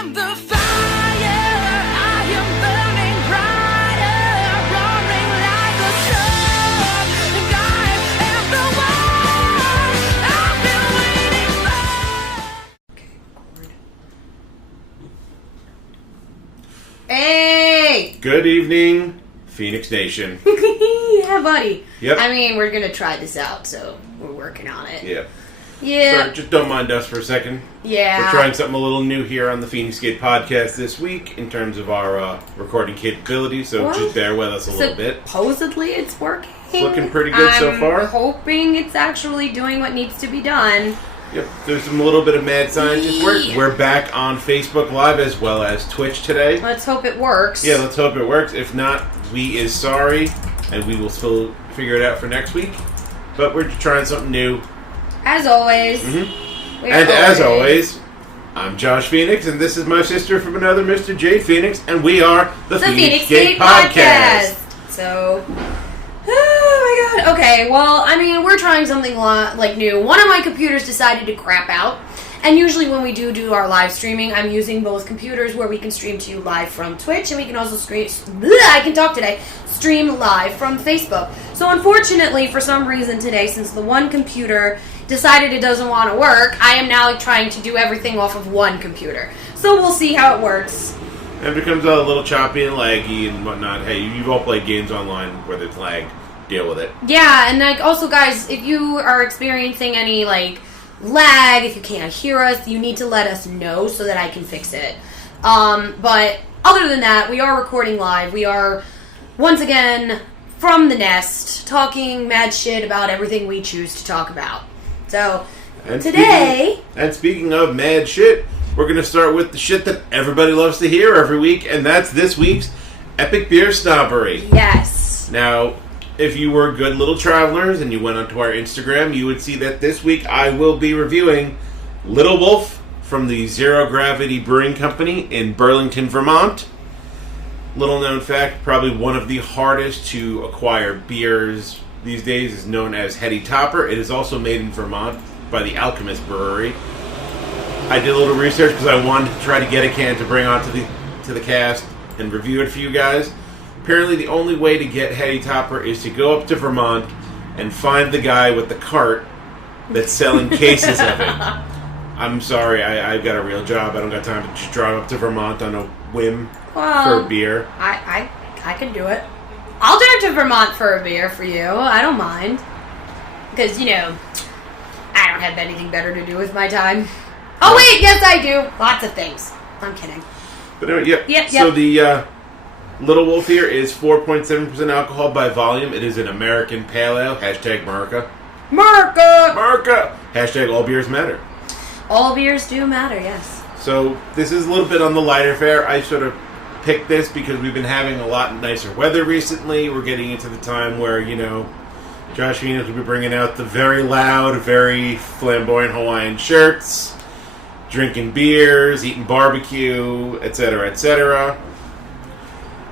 am the fire, I am burning brighter, roaring like a storm, and I am the one I've been waiting for. Hey! Good evening, Feinics Nation. Yeah, buddy. Yep. I mean, we're gonna try this out, so we're working on it. Yeah. Yeah. Sorry, just don't mind us for a second. Yeah. We're trying something a little new here on the Feinics Gate Podcast this week in terms of our recording capabilities, so just bear with us a little bit. Supposedly it's working. It's looking pretty good so far. I'm hoping it's actually doing what needs to be done. Yep, there's a little bit of mad scientist work. We're back on Facebook Live as well as Twitch today. Let's hope it works. Yeah, let's hope it works. If not, we is sorry, and we will still figure it out for next week. But we're just trying something new. As always. Mm-hmm. As always, I'm Josh Feinics, and this is my sister from another Mr. Jade Feinics, and we are the Feinics Gate Podcast. So, oh my god. Okay, well, I mean, we're trying something like new. One of my computers decided to crap out, and usually when we do our live streaming, I'm using both computers where we can stream to you live from Twitch, and we can also stream live from Facebook. So unfortunately, for some reason today, since the one computer decided it doesn't want to work, I am now trying to do everything off of one computer. So we'll see how it works. And it becomes a little choppy and laggy and whatnot. Hey, you've all played games online where there's lag. Deal with it. Yeah, and like also, guys, if you are experiencing any like lag, if you can't hear us, you need to let us know so that I can fix it. But other than that, we are recording live. We are once again from the nest, talking mad shit about everything we choose to talk about. So, and today... Speaking of mad shit, we're going to start with the shit that everybody loves to hear every week, and that's this week's Epic Beer Snobbery. Yes. Now, if you were good little travelers and you went onto our Instagram, you would see that this week I will be reviewing Little Wolf from the Zero Gravity Brewing Company in Burlington, Vermont. Little known fact, probably one of the hardest to acquire beers these days is known as Heady Topper. It is also made in Vermont by the Alchemist Brewery. I did a little research because I wanted to try to get a can to bring onto the cast and review it for you guys. Apparently the only way to get Heady Topper is to go up to Vermont and find the guy with the cart that's selling cases of it. I'm sorry, I've got a real job. I don't got time to just drive up to Vermont on a whim for a beer. I can do it. I'll drive to Vermont for a beer for you. I don't mind. Because, you know, I don't have anything better to do with my time. Oh, wait, yes, I do. Lots of things. I'm kidding. But anyway, yep. So the Little Wolf here is 4.7% alcohol by volume. It is an American Pale Ale. Hashtag America. America! Hashtag all beers matter. All beers do matter, yes. So this is a little bit on the lighter fare. I sort of picked this because we've been having a lot nicer weather recently. We're getting into the time where, you know, Josh Feinics will be bringing out the very loud, very flamboyant Hawaiian shirts, drinking beers, eating barbecue, etc., etc.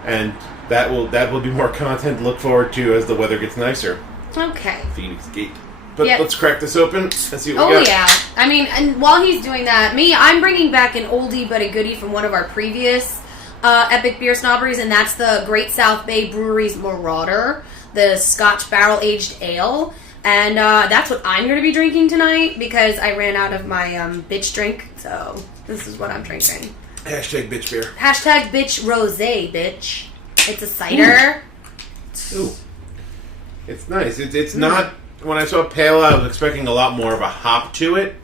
And that will be more content to look forward to as the weather gets nicer. Okay. Feinics Gate. But let's crack this open. Let's see what we got. Oh, yeah. I mean, and while he's doing that, I'm bringing back an oldie but a goodie from one of our previous Epic Beer Snobberies, and that's the Great South Bay Brewery's Marauder, the Scotch barrel-aged ale. And that's what I'm going to be drinking tonight because I ran out of my bitch drink, so this is what I'm drinking. Hashtag bitch beer. Hashtag bitch rosé, bitch. It's a cider. Ooh. It's nice. It's not... When I saw Pale Ale, I was expecting a lot more of a hop to it.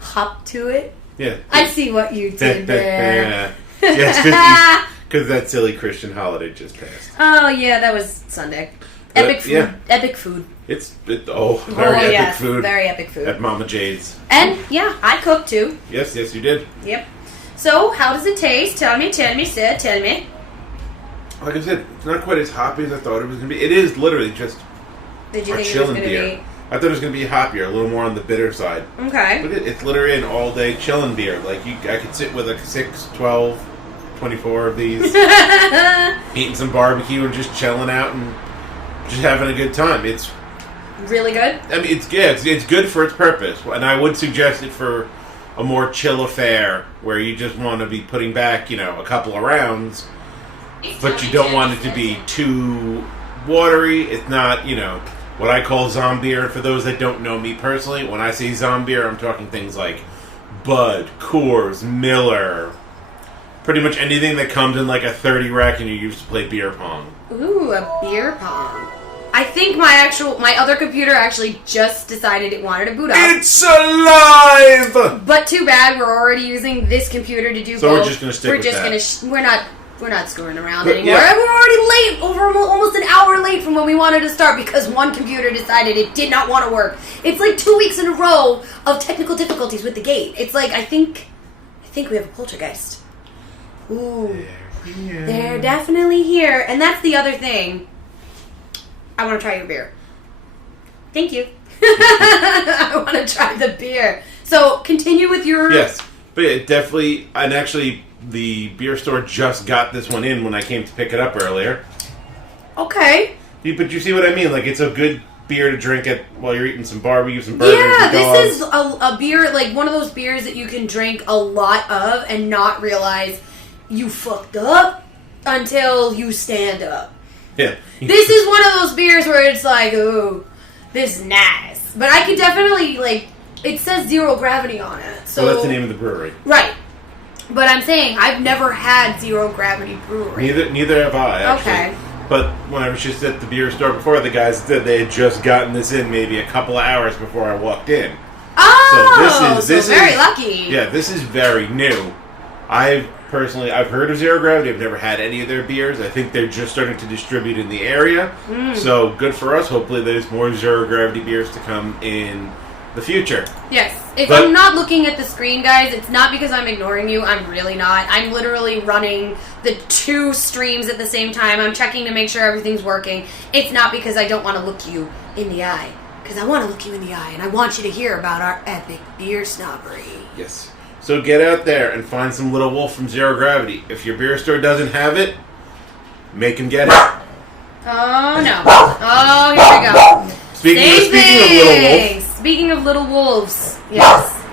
Hop to it? Yeah. I see what you did there. Yeah, because that silly Christian holiday just passed. Oh, yeah, that was Sunday. Epic food. Yeah. Epic food. Very epic food. Very epic food. At Mama Jade's. And, yeah, I cooked too. Yes, you did. Yep. So, how does it taste? Tell me, sir, tell me. Like I said, it's not quite as hoppy as I thought it was going to be. It is literally just Did you a think chilling it was going beer. to be? I thought it was going to be hoppier, a little more on the bitter side. Okay. But it's literally an all-day chilling beer. Like, I could sit with like 6, 12, 24 of these, eating some barbecue and just chilling out and just having a good time. It's really good. I mean, it's good for its purpose, and I would suggest it for a more chill affair where you just want to be putting back, a couple of rounds, but you don't want it to be too watery. It's not, what I call zombier. For those that don't know me personally, when I say zombier, I'm talking things like Bud, Coors, Miller, pretty much anything that comes in like a 30 rack and you used to play beer pong. Ooh, a beer pong. I think my other computer actually just decided it wanted to boot up. It's alive! But too bad, we're already using this computer to do both. So we're just going to stick with that. We're not screwing around anymore. Yeah. We're already late, almost an hour late from when we wanted to start because one computer decided it did not want to work. It's like 2 weeks in a row of technical difficulties with the gate. It's like, I think we have a poltergeist. Ooh. They're definitely here. And that's the other thing. I want to try your beer. Thank you. I want to try the beer. So, continue with your... Yes. But it definitely... And actually, the beer store just got this one in when I came to pick it up earlier. Okay. But you see what I mean? Like, it's a good beer to drink while you're eating some barbecue, some burgers, yeah, some dogs. This is a beer, like one of those beers that you can drink a lot of and not realize you fucked up until you stand up. Yeah. This is one of those beers where it's like, ooh, this is nice. But I could definitely, like, it says Zero Gravity on it. So well, that's the name of the brewery. Right. But I'm saying, I've never had Zero Gravity Brewery. Neither have I, actually. Okay. But when I was just at the beer store before, the guys said they had just gotten this in maybe a couple of hours before I walked in. Oh, so this is very lucky. Yeah, this is very new. I've heard of Zero Gravity. I've never had any of their beers. I think they're just starting to distribute in the area. So good for us. Hopefully there's more Zero Gravity beers to come in the future. Yes. If I'm not looking at the screen, guys, it's not because I'm ignoring you. I'm really not. I'm literally running the 2 streams at the same time. I'm checking to make sure everything's working. It's not because I don't want to look you in the eye. Because I want to look you in the eye, and I want you to hear about our epic beer snobbery. Yes. So get out there and find some Little Wolf from Zero Gravity. If your beer store doesn't have it, make him get it. Oh, no. Oh, here we go. Speaking of Little Wolf. Speaking of Little Wolves, yes.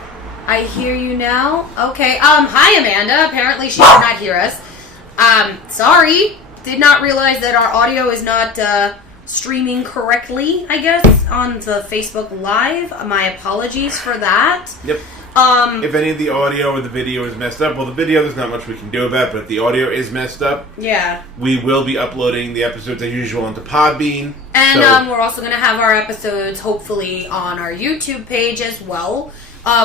I hear you now. Okay. Hi, Amanda. Apparently she did not hear us. Sorry. Did not realize that our audio is not streaming correctly, I guess, on the Facebook Live. My apologies for that. Yep. If any of the audio or the video is messed up, well, the video, there's not much we can do about, but if the audio is messed up, yeah, we will be uploading the episodes as usual onto Podbean. And we're also going to have our episodes, hopefully, on our YouTube page as well.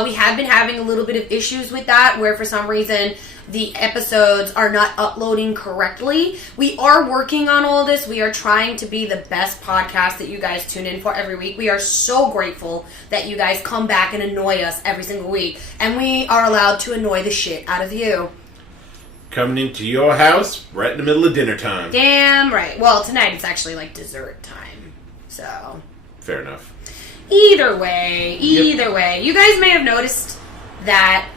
We have been having a little bit of issues with that, where for some reason the episodes are not uploading correctly. We are working on all this. We are trying to be the best podcast that you guys tune in for every week. We are so grateful that you guys come back and annoy us every single week. And we are allowed to annoy the shit out of you. Coming into your house right in the middle of dinner time. Damn right. Well, tonight it's actually like dessert time. So. Fair enough. Either way. You guys may have noticed that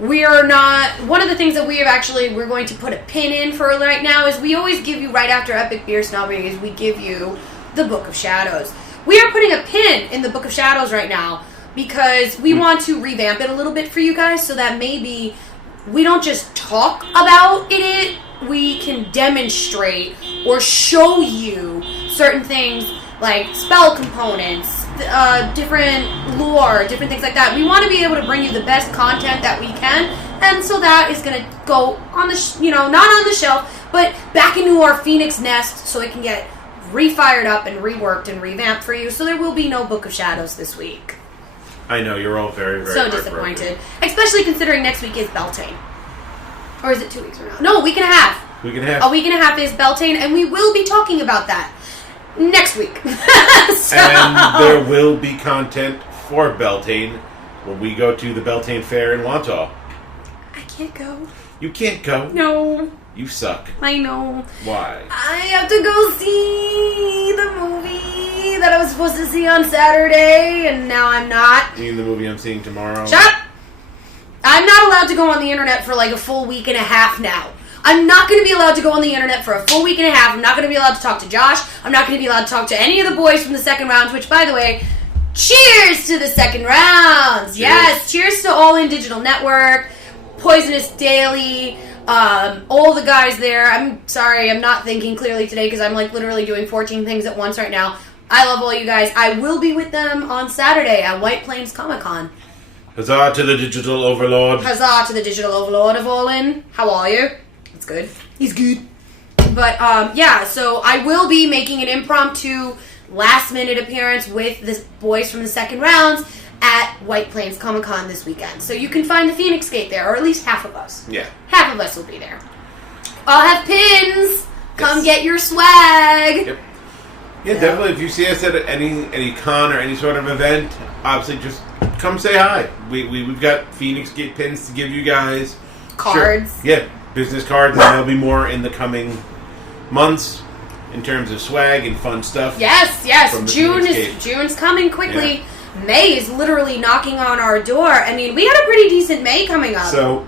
we are not... One of the things that we're going to put a pin in for right now is we always give you, right after Epic Beer Snobbery, is we give you the Book of Shadows. We are putting a pin in the Book of Shadows right now because we want to revamp it a little bit for you guys so that maybe we don't just talk about it, we can demonstrate or show you certain things like spell components, different lore, different things like that. We want to be able to bring you the best content that we can, and so that is going to go on the, not on the shelf, but back into our Phoenix nest so it can get refired up and reworked and revamped for you. So there will be no Book of Shadows this week. I know, you're all very, very so disappointed. Especially considering next week is Beltane. Or is it 2 weeks from now? No, a week and a half. Week and a half. A week and a half is Beltane, and we will be talking about that next week. So. And there will be content for Beltane when we go to the Beltane Fair in Wantagh. I can't go. You can't go? No. You suck. I know. Why? I have to go see the movie that I was supposed to see on Saturday, and now I'm not. You mean the movie I'm seeing tomorrow? Shut up! I'm not allowed to go on the internet for like a full week and a half now. I'm not going to be allowed to go on the internet for a full week and a half. I'm not going to be allowed to talk to Josh. I'm not going to be allowed to talk to any of the boys from the second round, which, by the way, Cheers to the second rounds. Yes, cheers to All In Digital Network, Poisonous Daily, all the guys there. I'm sorry, I'm not thinking clearly today because I'm like literally doing 14 things at once right now. I love all you guys. I will be with them on Saturday at White Plains Comic Con. Huzzah to the digital overlord. Huzzah to the digital overlord of All In. How are you? That's good. He's good. But, yeah, so I will be making an impromptu last-minute appearance with the boys from the second rounds at White Plains Comic Con this weekend. So you can find the Feinics Gate there, or at least half of us. Yeah. Half of us will be there. I'll have pins. Come get your swag. Yep. Yeah, definitely. If you see us at any con or any sort of event, obviously just come say hi. We've got Feinics Gate pins to give you guys. Cards. Sure. Yeah, business cards, and there'll be more in the coming months in terms of swag and fun stuff. Yes. June's June's coming quickly. Yeah. May is literally knocking on our door. I mean, we had a pretty decent May coming up. So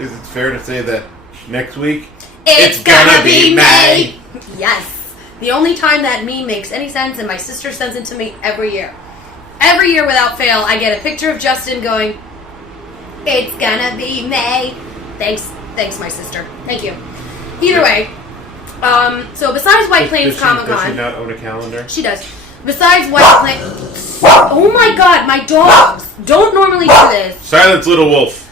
is it fair to say that next week it's gonna be May? Yes. The only time that meme makes any sense, and my sister sends it to me every year. Every year without fail, I get a picture of Justin going, "It's gonna be May." Thanks, my sister. Thank you. Either way, so besides White Plains Comic Con, does she not own a calendar? She does. Besides White Plains, oh my God, my dogs don't normally do this. Silence, little wolf.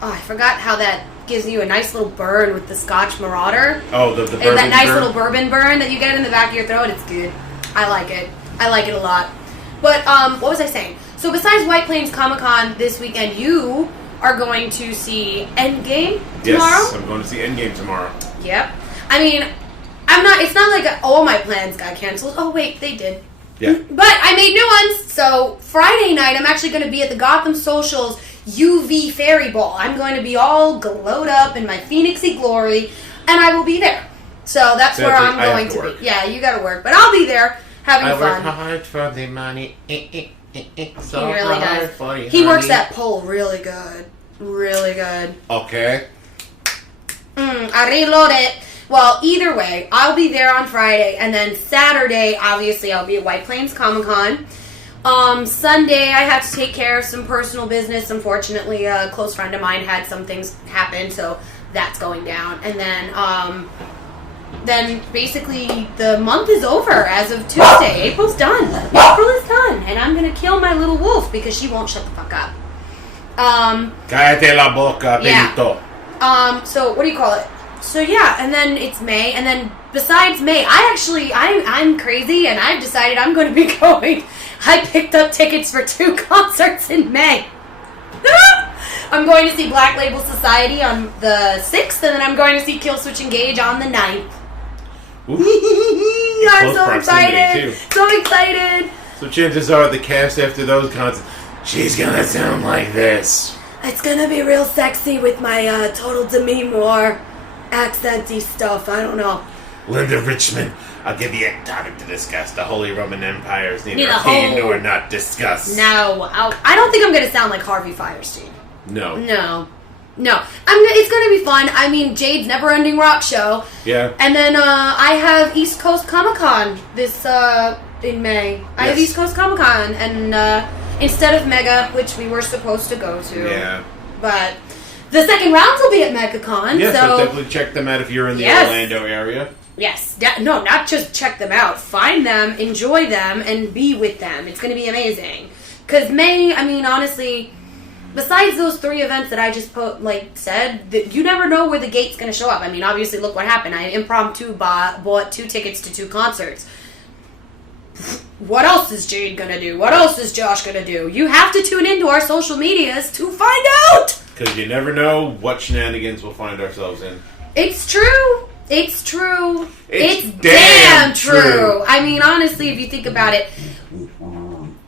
Oh, I forgot how that gives you a nice little burn with the Scotch Marauder. Oh, the bourbon and that nice burn? little bourbon burn that you get in the back of your throat. It's good. I like it. I like it a lot. But what was I saying? So besides White Plains Comic Con this weekend, you are going to see Endgame tomorrow. Yes, I'm going to see Endgame tomorrow. Yep. I mean, it's not like all my plans got canceled. Oh wait, they did. Yeah. But I made new ones. So Friday night, I'm actually going to be at the Gotham Socials UV Fairy Ball. I'm going to be all glowed up in my Phoenixy glory, and I will be there. So that's where I'm going to work. be. Yeah, you got to work, but I'll be there having fun. I work hard for the money. So he really does. For you, he works that pole really good. Really good. Okay. I reload it. Well, either way, I'll be there on Friday, and then Saturday, obviously, I'll be at White Plains Comic Con. Sunday, I have to take care of some personal business. Unfortunately, a close friend of mine had some things happen, so that's going down. And then basically the month is over as of Tuesday. April's done. April is done, and I'm gonna kill my little wolf because she won't shut the fuck up. Cállate la boca, Benito. So what do you call it? So yeah, and then it's May, and then besides May, I'm crazy, and I've decided I'm going to be going. I picked up tickets for 2 concerts in May. I'm going to see Black Label Society on the 6th, and then I'm going to see Killswitch Engage on the 9th. I'm so excited! So excited! So chances are the cast after those concerts, she's gonna sound like this. It's gonna be real sexy with my Total Demi Moore accenty stuff. I don't know. Linda Richmond, I'll give you a topic to discuss. The Holy Roman Empire is neither Neither obtained whole. nor not discussed. No, I don't think I'm gonna sound like Harvey Firestein. No. It's gonna be fun. I mean, Jade's Never Ending Rock Show. Yeah. And then I have East Coast Comic Con this in May. I have East Coast Comic Con, and instead of Mega, which we were supposed to go to. Yeah. But the second rounds will be at MegaCon. Yeah, so definitely check them out if you're in the Orlando area. Yes. No, not just check them out. Find them, enjoy them, and be with them. It's going to be amazing. Because May, I mean, honestly, besides those 3 events that I just said, you never know where the gate's going to show up. I mean, obviously, look what happened. I impromptu bought 2 tickets to 2 concerts. What else is Jade going to do? What else is Josh going to do? You have to tune into our social medias to find out! Because you never know what shenanigans we'll find ourselves in. It's true. It's true. It's damn true. I mean, honestly, if you think about it,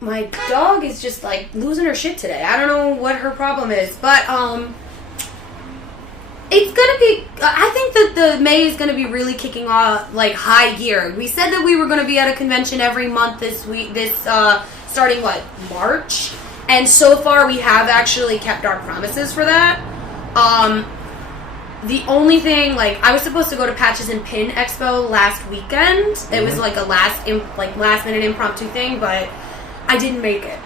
my dog is just like losing her shit today. I don't know what her problem is, but it's gonna be. I think that the May is gonna be really kicking off like high gear. We said that we were gonna be at a convention every month this week. Starting March, and so far we have actually kept our promises for that. The only thing, like, I was supposed to go to Patches and Pin Expo last weekend. It was like a last minute impromptu thing, but I didn't make it,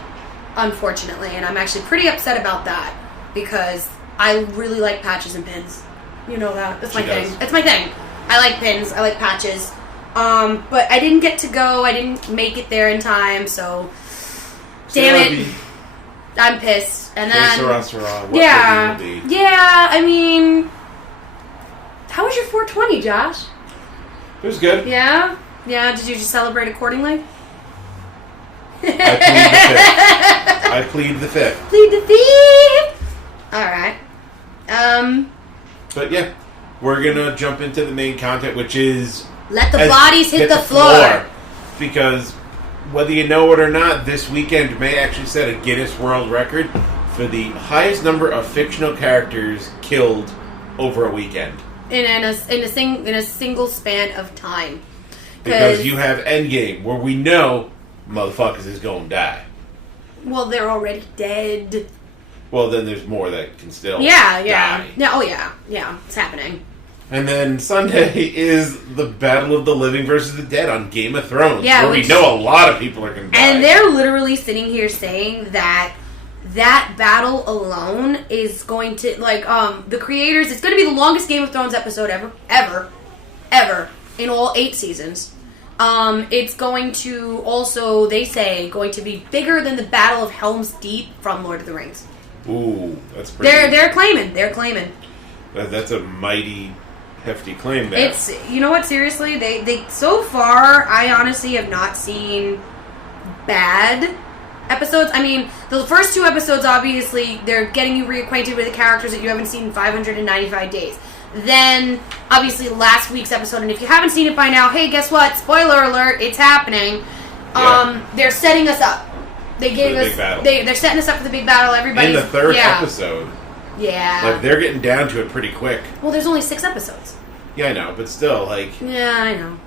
unfortunately, and I'm actually pretty upset about that because I really like patches and pins. You know that. That's my thing. It's my thing. I like pins. I like patches. But I didn't get to go. I didn't make it there in time, so damn it. I'm pissed. And then yeah, I mean, how was your 420, Josh? It was good. Yeah? Yeah, did you just celebrate accordingly? I plead the fifth. Plead the fifth! Alright. But yeah, we're gonna jump into the main content, which is... Let the bodies hit the floor! Because, whether you know it or not, this weekend may actually set a Guinness World Record for the highest number of fictional characters killed over a weekend. In a single span of time. Because you have Endgame, where we know motherfuckers is gonna die. Well, they're already dead. Well, then there's more that can still die. Yeah, it's happening. And then Sunday is the Battle of the Living versus the Dead on Game of Thrones, where we know a lot of people are going to die. And they're literally sitting here saying that battle alone is going to, like, the creators, it's going to be the longest Game of Thrones episode ever, in all 8 seasons. It's going to also, they say, going to be bigger than the Battle of Helm's Deep from Lord of the Rings. Ooh, that's pretty... They're claiming. That's a mighty... hefty claim there. It's, you know what, seriously, they so far, I honestly have not seen bad episodes. I mean, the first 2 episodes, obviously, they're getting you reacquainted with the characters that you haven't seen in 595 days. Then, obviously, last week's episode, and if you haven't seen it by now, hey, guess what? Spoiler alert, it's happening. Yeah. They're setting us up. They're setting us up for the big battle. Everybody in the 3rd episode. Yeah. Like, they're getting down to it pretty quick. Well, there's only 6 episodes. Yeah, I know, but still, like... Yeah, I know.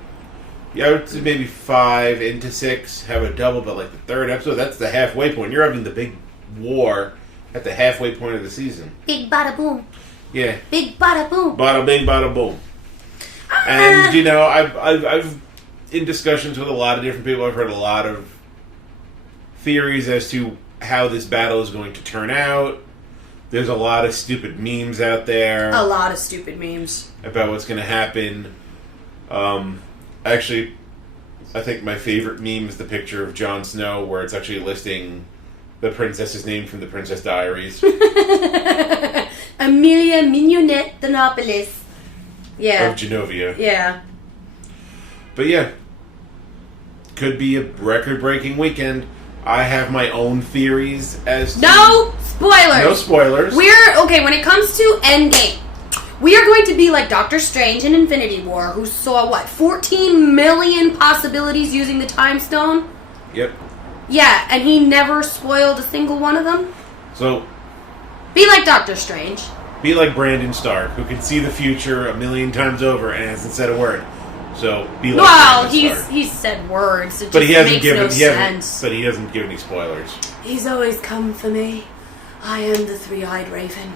Yeah, I would say maybe 5 into 6, have a double, but like the 3rd episode, that's the halfway point. You're having the big war at the halfway point of the season. Big bada boom. Yeah. Big bada boom. Bada bing, bada boom. And, you know, I've in discussions with a lot of different people, I've heard a lot of theories as to how this battle is going to turn out. There's a lot of stupid memes out there. A lot of stupid memes. About what's going to happen. Actually, I think my favorite meme is the picture of Jon Snow, where it's actually listing the princess's name from the Princess Diaries. Amelia Mignonette Danopolis. Yeah. Of Genovia. Yeah. But yeah. Could be a record-breaking weekend. I have my own theories as to... No spoilers! No spoilers. When it comes to Endgame, we are going to be like Doctor Strange in Infinity War, who saw, 14 million possibilities using the Time Stone? Yep. Yeah, and he never spoiled a single one of them? So... Be like Doctor Strange. Be like Brandon Stark, who can see the future a million times over and hasn't said a word. So, be like Brandon Stark. He's said words. It but just he hasn't makes given no sense. But he hasn't given any spoilers. He's always come for me. I am the three-eyed raven.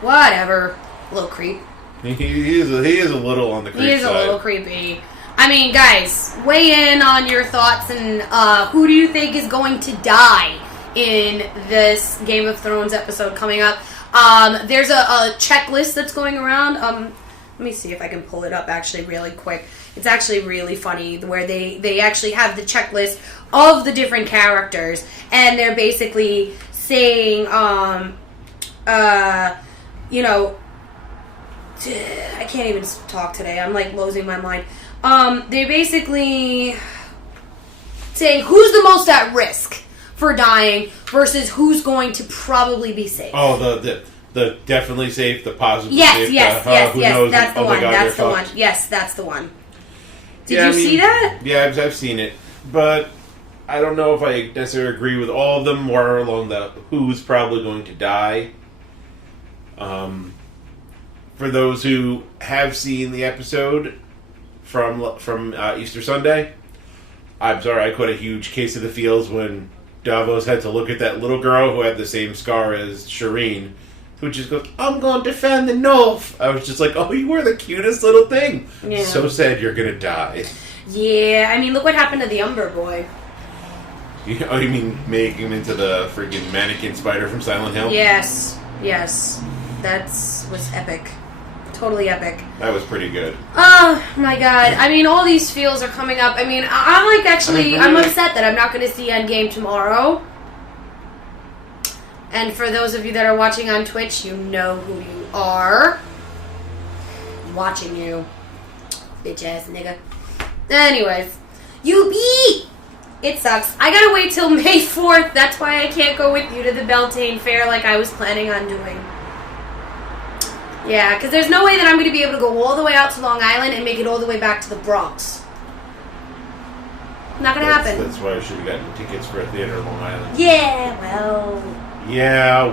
Whatever. A little creep. He is a little on the creep side. He is a little creepy. I mean, guys, weigh in on your thoughts and who do you think is going to die in this Game of Thrones episode coming up? There's a checklist that's going around. Let me see if I can pull it up actually really quick. It's actually really funny where they actually have the checklist of the different characters, and they're basically saying, you know, I can't even talk today. I'm like losing my mind. They're basically saying who's the most at risk for dying versus who's going to probably be safe. Oh, the definitely safe, the positive safe. Yes. Knows That's the one. God, That's the one. Yes, that's the one. Did you I mean, see that? Yeah, I've seen it, but I don't know if I necessarily agree with all of them. More along the who's probably going to die. For those who have seen the episode from Easter Sunday, I'm sorry, I caught a huge case of the feels when Davos had to look at that little girl who had the same scar as Shireen who just goes, I'm going to defend the North. I was just like, oh, you were the cutest little thing. Yeah. So sad you're going to die. Yeah, I mean, look what happened to the Umber Boy. You mean making him into the freaking mannequin spider from Silent Hill? Yes. That was epic. Totally epic. That was pretty good. Oh, my God. I mean, all these feels are coming up. I mean, I'm upset that I'm not going to see Endgame tomorrow. And for those of you that are watching on Twitch, you know who you are. Watching you. Bitch-ass nigga. Anyways. It sucks. I gotta wait till May 4th. That's why I can't go with you to the Beltane Fair like I was planning on doing. Yeah, because there's no way that I'm going to be able to go all the way out to Long Island and make it all the way back to the Bronx. Not going to happen. That's why I should have gotten tickets for a theater in Long Island. Yeah,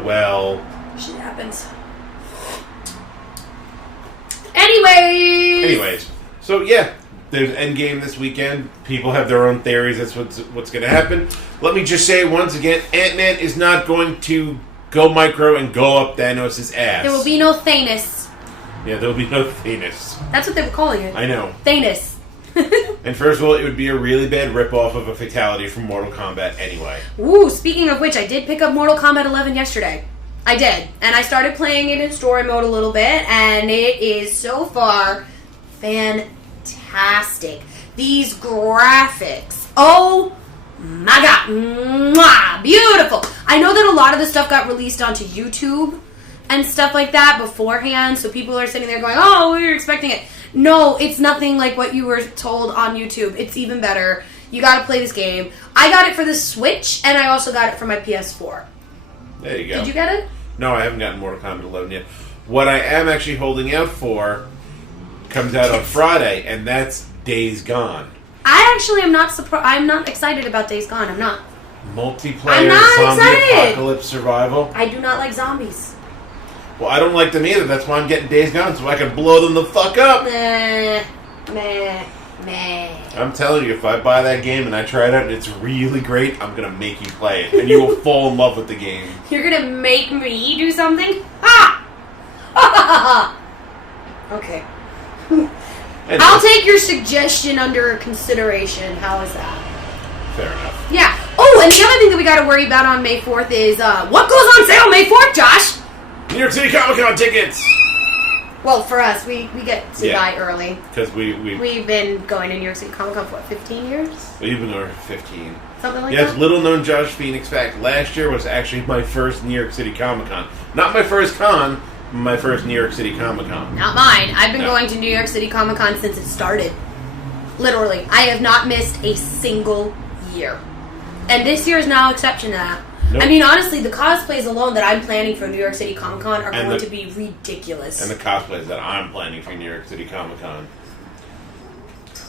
well. Shit happens. Anyways. So yeah, there's Endgame this weekend. People have their own theories. That's what's going to happen. Let me just say once again, Ant-Man is not going to go micro and go up Thanos' ass. There will be no Thanos. Yeah, there will be no Thanos. That's what they were calling it. I know. Thanos. And first of all, it would be a really bad rip-off of a fatality from Mortal Kombat anyway. Ooh, speaking of which, I did pick up Mortal Kombat 11 yesterday. I did. And I started playing it in story mode a little bit, and it is so far fantastic. These graphics. Oh my God. Mwah, beautiful. I know that a lot of the stuff got released onto YouTube and stuff like that beforehand, so people are sitting there going, oh, we were expecting it. No, it's nothing like what you were told on YouTube. It's even better. You gotta play this game. I got it for the Switch, and I also got it for my PS4. There you go. Did you get it? No, I haven't gotten Mortal Kombat 11 yet. What I am actually holding out for comes out on Friday, and that's Days Gone. I actually am not surprised. I'm not excited about Days Gone. I'm not. Multiplayer I'm not zombie excited. apocalypse survival. I do not like zombies. Well, I don't like them either. That's why I'm getting Days Gone, so I can blow them the fuck up. Meh. I'm telling you, if I buy that game and I try it out and it's really great, I'm going to make you play it. And you will fall in love with the game. You're going to make me do something? Ha! Okay. Anyway, I'll take your suggestion under consideration. How is that? fair enough. Yeah. Oh, and the other thing that we got to worry about on May 4th is what goes on sale May 4th, Josh? New York City Comic Con tickets! Well, for us, we get to buy early. Because We've been going to New York City Comic Con for, what, 15 years? We've been going for 15. Something like Yes, that? little known Josh Feinics fact. Last year was actually my first New York City Comic Con. Not my first con, my first New York City Comic Con. Not mine. I've been No. going to New York City Comic Con since it started. Literally. I have not missed a single year. And this year is no exception to that. Nope. I mean, honestly, the cosplays alone that I'm planning for New York City Comic Con are And going the- to be ridiculous. And the cosplays that I'm planning for New York City Comic Con.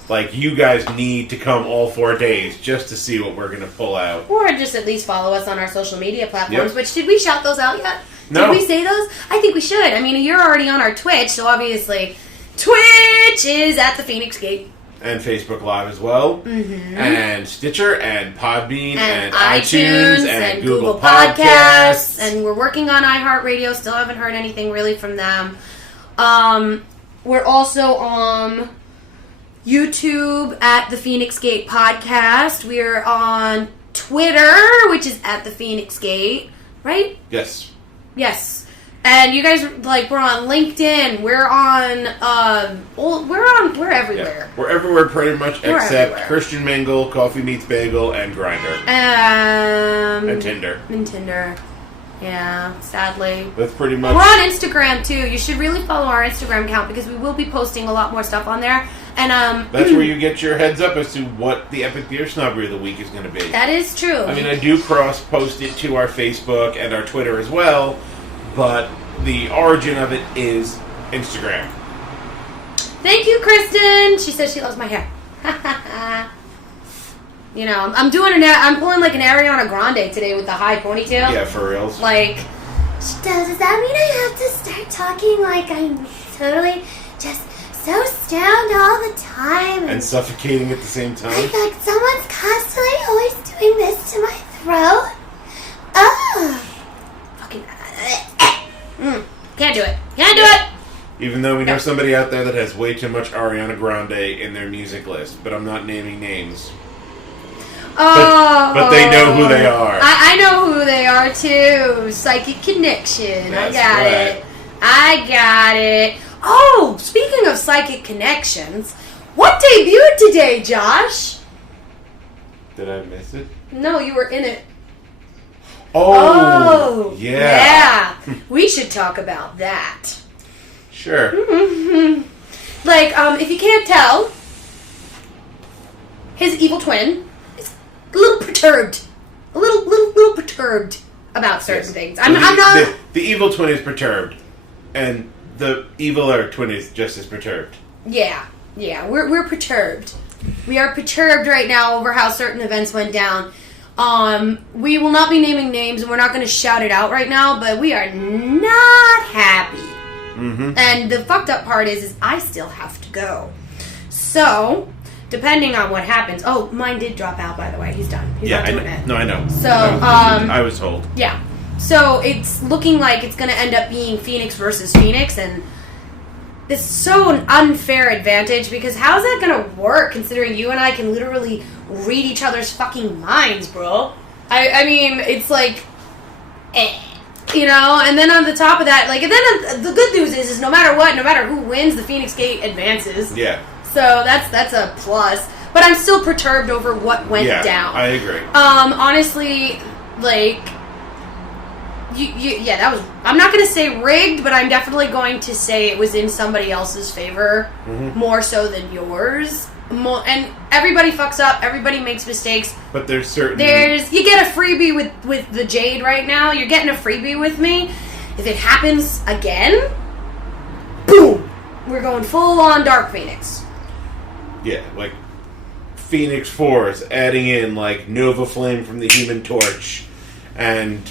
Like, you guys need to come all 4 days just to see what we're going to pull out. Or just at least follow us on our social media platforms, Yep. which, did we shout those out yet? No. Did we say those? I think we should. I mean, you're already on our Twitch, so obviously Twitch is at the Feinics Gate. And Facebook Live as well. Mm-hmm. And Stitcher and Podbean And iTunes iTunes and Google Podcasts. And we're working on iHeartRadio. Still haven't heard anything really from them. We're also on YouTube at the Feinics Gate Podcast. We're on Twitter, which is at the Feinics Gate. Right? Yes. Yes. And you guys, like, we're on LinkedIn. We're on, we're everywhere. Yeah. We're everywhere pretty much We're except everywhere. Christian Mingle, Coffee Meets Bagel, and Grindr. And Tinder. And Tinder. Yeah, sadly. That's pretty much... We're on Instagram, too. You should really follow our Instagram account because we will be posting a lot more stuff on there. And, That's where you get your heads up as to what the Epic Beer Snobbery of the Week is going to be. that is true. I mean, I do cross-post it to our Facebook and our Twitter as well, but the origin of it is Instagram. Thank you, Kristen. She says she loves my hair. You know, I'm pulling like an Ariana Grande today with the high ponytail. Yeah, for reals. Like, does that mean I have to start talking like I'm totally just so stoned all the time? And suffocating at the same I time. feel like someone's constantly always doing this to my throat. Ugh. Fucking. Can't do it. Can't do it. Even though we know somebody out there that has way too much Ariana Grande in their music list, but I'm not naming names. Oh, but they know who they are. I know who they are too. Psychic Connection. That's I got it. Oh, speaking of Psychic Connections, what debuted today, Josh? Did I miss it? No, you were in it. Oh, yeah. We should talk about that. Sure. Like, if you can't tell, his evil twin is a little perturbed. A little perturbed about certain things. I'm not... The evil twin is perturbed, and the eviler twin is just as perturbed. Yeah, we're perturbed. We are perturbed right now over how certain events went down. We will not be naming names, and we're not going to shout it out right now, but we are not happy. Mm-hmm. And the fucked up part is I still have to go. So, depending on what happens... Oh, mine did drop out, by the way. He's done. He's not doing it. No, I know. So, I was told. Yeah. So, it's looking like it's going to end up being Feinics versus Feinics, and it's so an unfair advantage, because how's that going to work, considering you and I can literally read each other's fucking minds, bro? I mean, it's like... You know, and then on the top of that, like, and then the good news is no matter what, no matter who wins, the Feinics Gate advances. Yeah. So that's a plus. But I'm still perturbed over what went down. I agree. Honestly, like, that was. I'm not going to say rigged, but I'm definitely going to say it was in somebody else's favor more so than yours. And everybody fucks up. Everybody makes mistakes. But there's certain... You get a freebie with the Jade right now. You're getting a freebie with me. If it happens again, boom! We're going full on Dark Phoenix. Yeah, like Phoenix Force, adding in like Nova Flame from the Human Torch, and...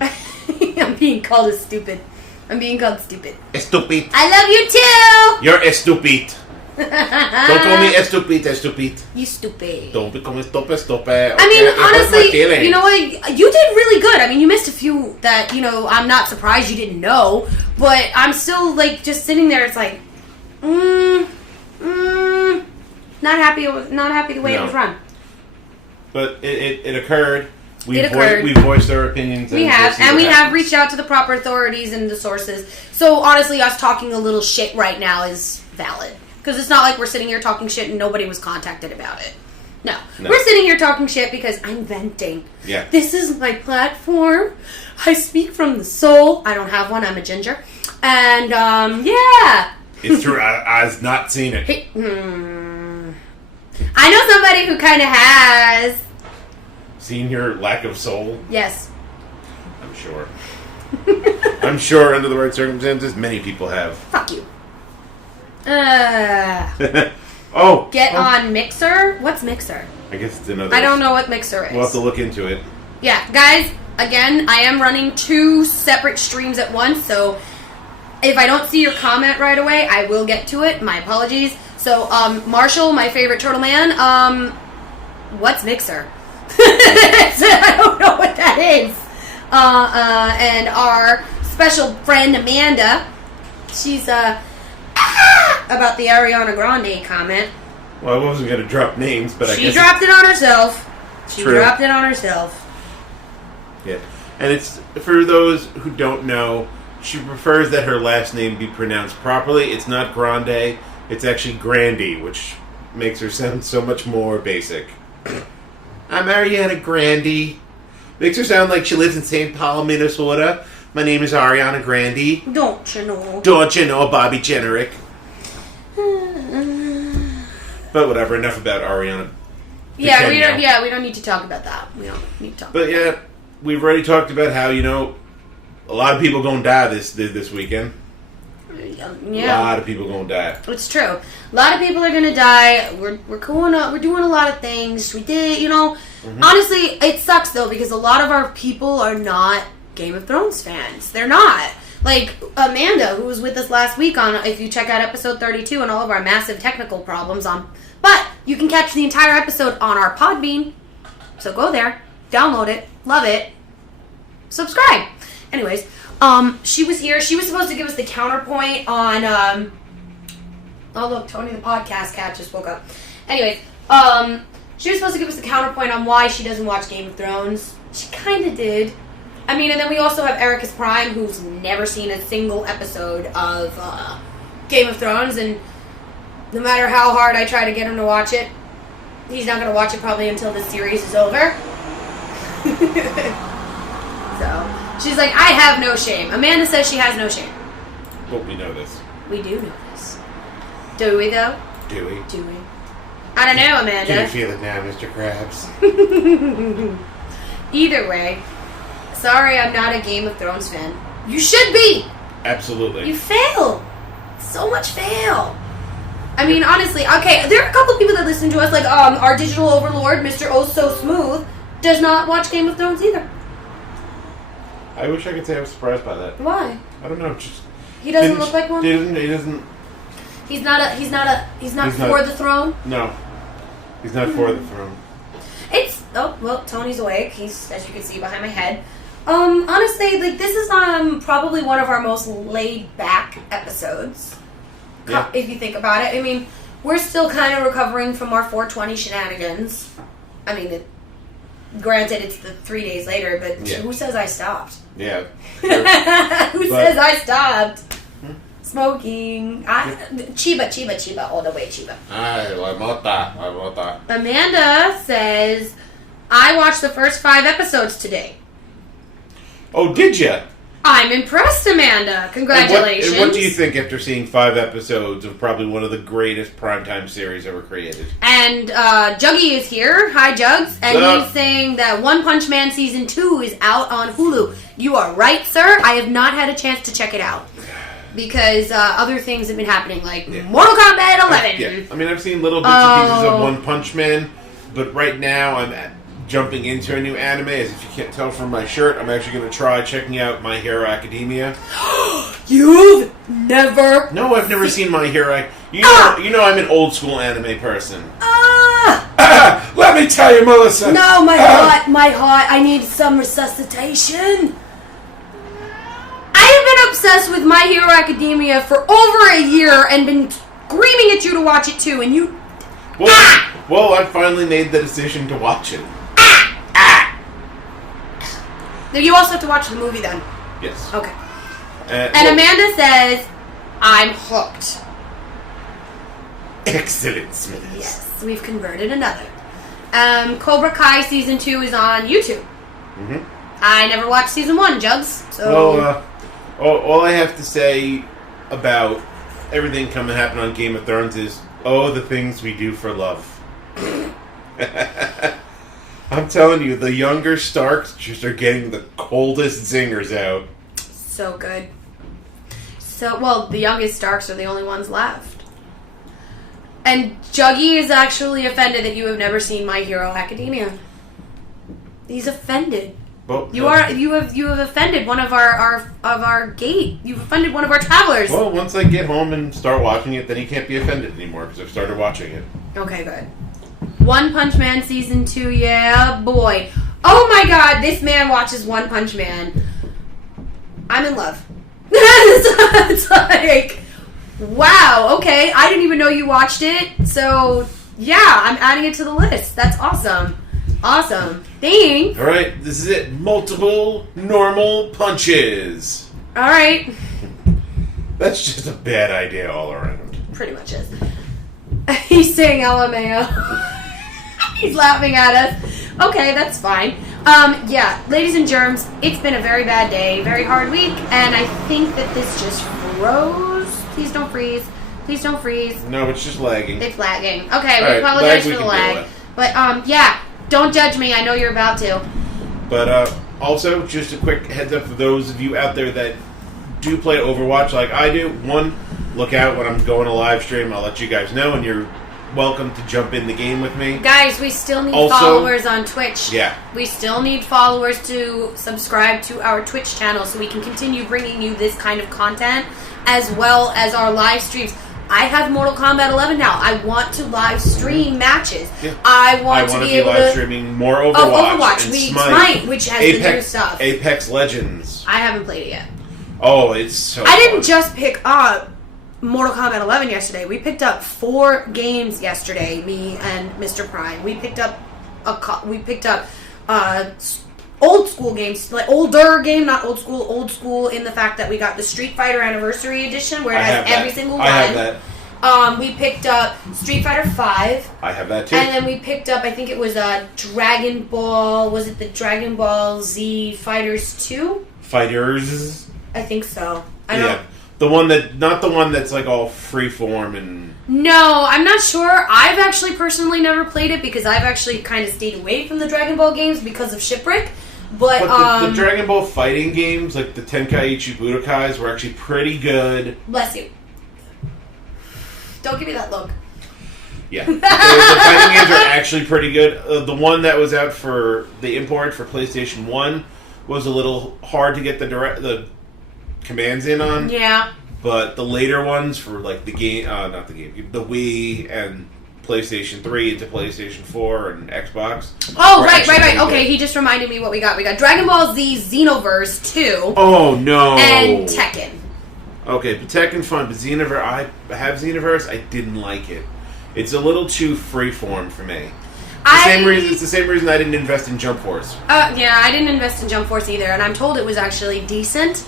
I'm being called stupid. Estupid. I love you too! You're estupid. Don't call me estupid. You stupid. Don't become stupid. Okay? I mean, It hurts my honestly, feelings. you know what? You did really good. I mean, you missed a few that, you know, I'm not surprised you didn't know. But I'm still, like, just sitting there. It's like, not happy the way it was run. But it occurred. It occurred. We voiced our opinions. We have reached out to the proper authorities and the sources. So, honestly, us talking a little shit right now is valid. Because it's not like we're sitting here talking shit and nobody was contacted about it. No. We're sitting here talking shit because I'm venting. Yeah. This is my platform. I speak from the soul. I don't have one. I'm a ginger. And, yeah. It's true. I've not seen it. I know somebody who kind of has. Seen your lack of soul? Yes. I'm sure. I'm sure under the right circumstances, many people have. Fuck you. Get on Mixer? What's Mixer? I guess it's another... I don't know what Mixer is. We'll have to look into it. Yeah, guys, again, I am running 2 separate streams at once, so if I don't see your comment right away, I will get to it. My apologies. So, Marshall, my favorite turtle man, what's Mixer? I don't know what that is. And our special friend, Amanda, she's, about the Ariana Grande comment. Well, I wasn't going to drop names, but I guess... She dropped it on herself. True. Yeah. And it's, for those who don't know, she prefers that her last name be pronounced properly. It's not Grande, it's actually Grandy, which makes her sound so much more basic. I'm Ariana Grande. Makes her sound like she lives in St. Paul, Minnesota. My name is Ariana Grande. Don't you know? Don't you know, Bobby Generick? But whatever, enough about Ariana. Yeah, we don't need to talk about that. We don't need to talk But yeah, we've already talked about how, you know, a lot of people gonna die this weekend. Yeah. A lot of people gonna die. It's true. A lot of people are gonna die. We're going up. We're doing a lot of things. We did, you know. Honestly, it sucks though because a lot of our people are not Game of Thrones fans. They're not. Like Amanda, who was with us last week on, if you check out episode 32 and all of our massive technical problems on, but you can catch the entire episode on our Podbean. So go there, download it, love it, subscribe. Anyways, She was here. She was supposed to give us the counterpoint on, oh look, Tony the podcast cat just woke up. Anyways, she was supposed to give us the counterpoint on why she doesn't watch Game of Thrones. She kind of did. I mean, and then we also have Ericus Prime, who's never seen a single episode of Game of Thrones, and no matter how hard I try to get him to watch it, he's not going to watch it probably until the series is over. So, she's like, I have no shame. Amanda says she has no shame. Well, we know this. We do know this. Do we, though? Do we? Do we? I don't know, Amanda. Can you feel it now, Mr. Krabs? Either way, sorry I'm not a Game of Thrones fan. You should be! Absolutely. You fail! So much fail! I mean, honestly, okay, there are a couple people that listen to us, like, our digital overlord, Mr. Oh So Smooth, does not watch Game of Thrones either. I wish I could say I was surprised by that. Why? I don't know, just... He doesn't look like one? He doesn't... He's not for the throne? No. He's not for the throne. It's, oh, well, Tony's awake. He's, as you can see behind my head. Honestly, like, this is, probably one of our most laid-back episodes. Yeah. If you think about it. I mean, we're still kind of recovering from our 420 shenanigans. I mean, granted, it's the 3 days later, but yeah. Who says I stopped? Yeah. Sure. Who says I stopped? Smoking. Chiba, all the way, Chiba. I want that. Amanda says, I watched the first 5 episodes today. Oh, did you? I'm impressed, Amanda. Congratulations. And what do you think after seeing 5 episodes of probably one of the greatest primetime series ever created? And Juggy is here. Hi, Jugs. And he's saying that One Punch Man Season 2 is out on Hulu. You are right, sir. I have not had a chance to check it out. Because other things have been happening, like Mortal Kombat 11. Yeah. I mean, I've seen little bits and pieces of One Punch Man, but right now I'm jumping into a new anime. As if you can't tell from my shirt, I'm actually going to try checking out My Hero Academia. You've never... No, I've never seen My Hero. You know I'm an old school anime person. Let me tell you, Melissa. No, my heart. I need some resuscitation. I have been obsessed with My Hero Academia for over a year and been screaming at you to watch it too, and you... Well, I finally made the decision to watch it. You also have to watch the movie then. Yes. Okay. And Amanda says, I'm hooked. Excellent, Smithers. Yes, we've converted another. Cobra Kai Season 2 is on YouTube. Mm-hmm. I never watched Season 1, Jugs. So... Well, all I have to say about everything coming to happen on Game of Thrones is, oh, the things we do for love. I'm telling you, the younger Starks just are getting the coldest zingers out. So good. Well, the youngest Starks are the only ones left. And Juggy is actually offended that you have never seen My Hero Academia. He's offended. Well, you have offended one of our gate. You've offended one of our travelers. Well, once I get home and start watching it, then he can't be offended anymore because I've started watching it. Okay, good. One Punch Man Season 2, yeah, boy. Oh my god, this man watches One Punch Man. I'm in love. It's like, wow, okay, I didn't even know you watched it. So, yeah, I'm adding it to the list. That's awesome. Awesome. Thanks. Alright, this is it. Multiple normal punches. Alright. That's just a bad idea all around. Pretty much is. He's saying LMAO. He's laughing at us. Okay, that's fine. Yeah, ladies and germs, it's been a very bad day, very hard week, and I think that this just froze. Please don't freeze. Please don't freeze. No, it's just lagging. It's lagging. Okay, we right, apologize lag for the we can deal lag. with. But, yeah, don't judge me. I know you're about to. But, also, just a quick heads up for those of you out there that do play Overwatch like I do. One, look out when I'm going to live stream. I'll let you guys know, and you're welcome to jump in the game with me. Guys, we still need Also, followers on Twitch. Yeah. We still need followers to subscribe to our Twitch channel so we can continue bringing you this kind of content as well as our live streams. I have Mortal Kombat 11 now. I want to live stream matches. Yeah. I want to be able live to streaming more Overwatch. Overwatch, and Smite, which has the new Apex, stuff. Apex Legends. I haven't played it yet. Oh, it's so I didn't fun. just pick up Mortal Kombat 11 yesterday. We picked up 4 games yesterday, me and Mr. Prime. We picked up old school games, like older game, not old school in the fact that we got the Street Fighter Anniversary Edition where it has every single one. I have that. We picked up Street Fighter 5. I have that too. And then we picked up, I think it was Dragon Ball, was it the Dragon Ball Z Fighters 2? Fighters? I think so. The one not the one that's like all freeform and... No, I'm not sure. I've actually personally never played it because I've actually kind of stayed away from the Dragon Ball games because of Shipwreck. But the Dragon Ball fighting games, like the Tenkaichi Budokais, were actually pretty good. Bless you. Don't give me that look. Yeah. The fighting games are actually pretty good. The one that was out for the import for PlayStation 1 was a little hard to get the commands in on. Yeah. But the later ones for like the Wii and PlayStation 3 into PlayStation 4 and Xbox. Oh, right. Okay, he just reminded me what we got. We got Dragon Ball Z Xenoverse 2. Oh, no. And Tekken. Okay, but Tekken's fun, but Xenoverse, I have Xenoverse, I didn't like it. It's a little too freeform for me. It's the same reason I didn't invest in Jump Force. Yeah, I didn't invest in Jump Force either, and I'm told it was actually decent.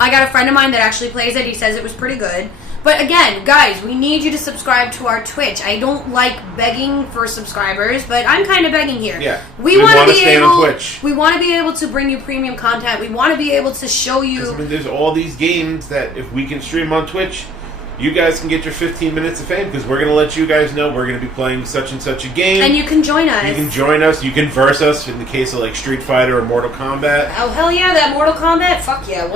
I got a friend of mine that actually plays it. He says it was pretty good. But again, guys, we need you to subscribe to our Twitch. I don't like begging for subscribers, but I'm kind of begging here. Yeah, we want to stay on Twitch. We want to be able to bring you premium content. We want to be able to show you. I mean, there's all these games that if we can stream on Twitch, you guys can get your 15 minutes of fame because we're going to let you guys know we're going to be playing such and such a game. And you can join us. You can join us. You can verse us in the case of like Street Fighter or Mortal Kombat. Oh, hell yeah, that Mortal Kombat? Fuck yeah.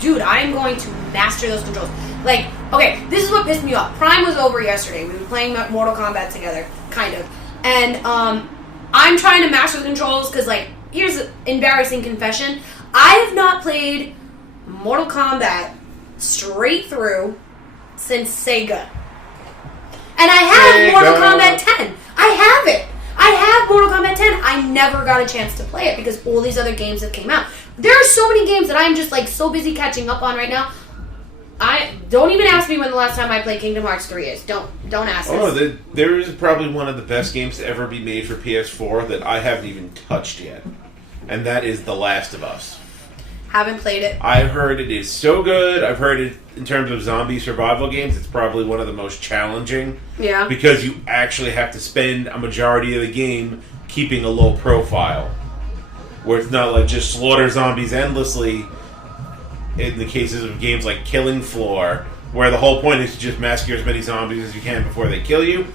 Dude, I'm going to master those controls. Like, okay, this is what pissed me off. Prime was over yesterday. We were playing Mortal Kombat together, kind of. And I'm trying to master the controls because, like, here's an embarrassing confession. I have not played Mortal Kombat straight through since Sega. And I have Mortal Kombat 10. I have it. I have Mortal Kombat 10. I never got a chance to play it because all these other games have came out. There are so many games that I'm just, like, so busy catching up on right now. Don't even ask me when the last time I played Kingdom Hearts 3 is. Don't ask us. Oh, there is probably one of the best games to ever be made for PS4 that I haven't even touched yet. And that is The Last of Us. Haven't played it. I've heard it is so good. I've heard it in terms of zombie survival games. It's probably one of the most challenging. Yeah. Because you actually have to spend a majority of the game keeping a low profile. Where it's not like just slaughter zombies endlessly. In the cases of games like Killing Floor, where the whole point is to just massacre as many zombies as you can before they kill you.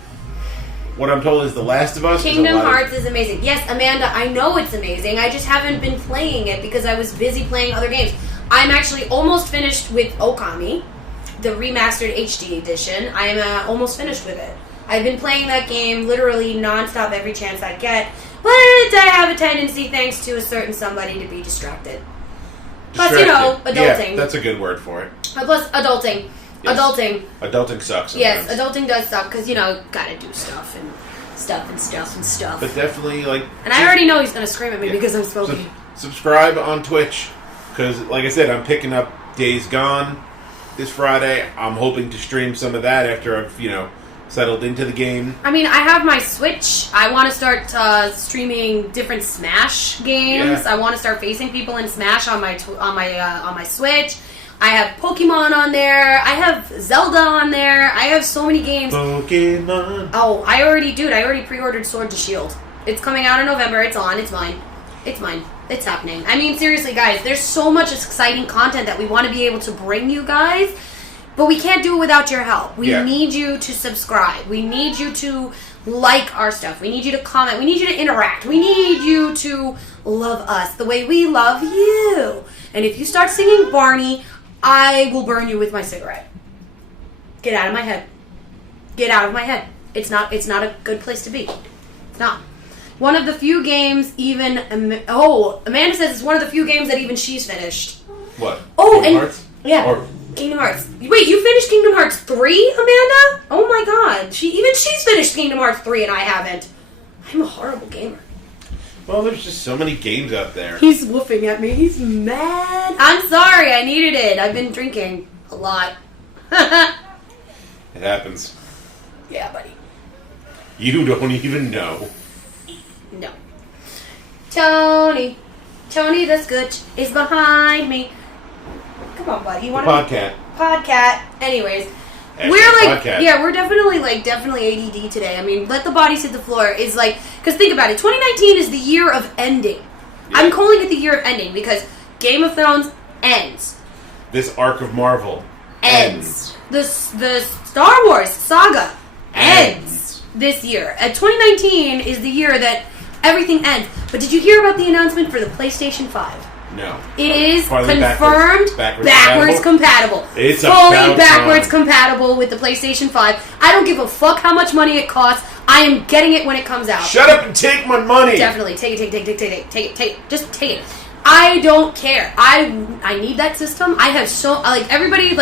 What I'm told is The Last of Us. Kingdom Hearts is amazing. Yes, Amanda, I know it's amazing. I just haven't been playing it because I was busy playing other games. I'm actually almost finished with Okami, the remastered HD edition. I'm almost finished with it. I've been playing that game literally nonstop every chance I get, but I have a tendency, thanks to a certain somebody, to be distracted. Plus, adulting. Yeah, that's a good word for it. Plus, adulting. Yes. Adulting. Adulting sucks sometimes. Yes, adulting does suck, because, gotta do stuff and stuff. But definitely, like... And I already know he's gonna scream at me because I'm smoking. Subscribe on Twitch, because, like I said, I'm picking up Days Gone this Friday. I'm hoping to stream some of that after I've, settled into the game. I mean, I have my Switch. I want to start streaming different Smash games. Yeah. I want to start facing people in Smash on my Switch. I have Pokemon on there. I have Zelda on there. I have so many games. Pokemon. Oh, I already pre-ordered Sword to Shield. It's coming out in November. It's on. It's mine. It's happening. I mean, seriously, guys, there's so much exciting content that we want to be able to bring you guys. But we can't do it without your help. We need you to subscribe. We need you to like our stuff. We need you to comment. We need you to interact. We need you to love us the way we love you. And if you start singing Barney, I will burn you with my cigarette. Get out of my head. Get out of my head. It's not a good place to be. It's not. One of the few games even... Amanda says it's one of the few games that even she's finished. What? Kingdom Hearts? Yeah. Or Kingdom Hearts. Wait, you finished Kingdom Hearts 3, Amanda? Oh my god. She's finished Kingdom Hearts 3 and I haven't. I'm a horrible gamer. Well, there's just so many games out there. He's woofing at me. He's mad. I'm sorry. I needed it. I've been drinking a lot. It happens. Yeah, buddy. You don't even know. No. Tony the Scooch is behind me. Come on, buddy. You want to Podcat. Podcat. Anyways, Hashtag we're like, podcast. yeah, we're definitely ADD today. I mean, let the bodies hit the floor is like, because think about it. 2019 is the year of ending. Yeah. I'm calling it the year of ending because Game of Thrones ends. This arc of Marvel Ends. The Star Wars saga ends this year. 2019 is the year that everything ends. But did you hear about the announcement for the PlayStation 5? No. It is Finally confirmed backwards compatible. It's fully about backwards time. compatible with the PlayStation 5. I don't give a fuck how much money it costs. I am getting it when it comes out. Shut up and take my money. Definitely. Take it. Just take it. I don't care. I need that system. I have everybody,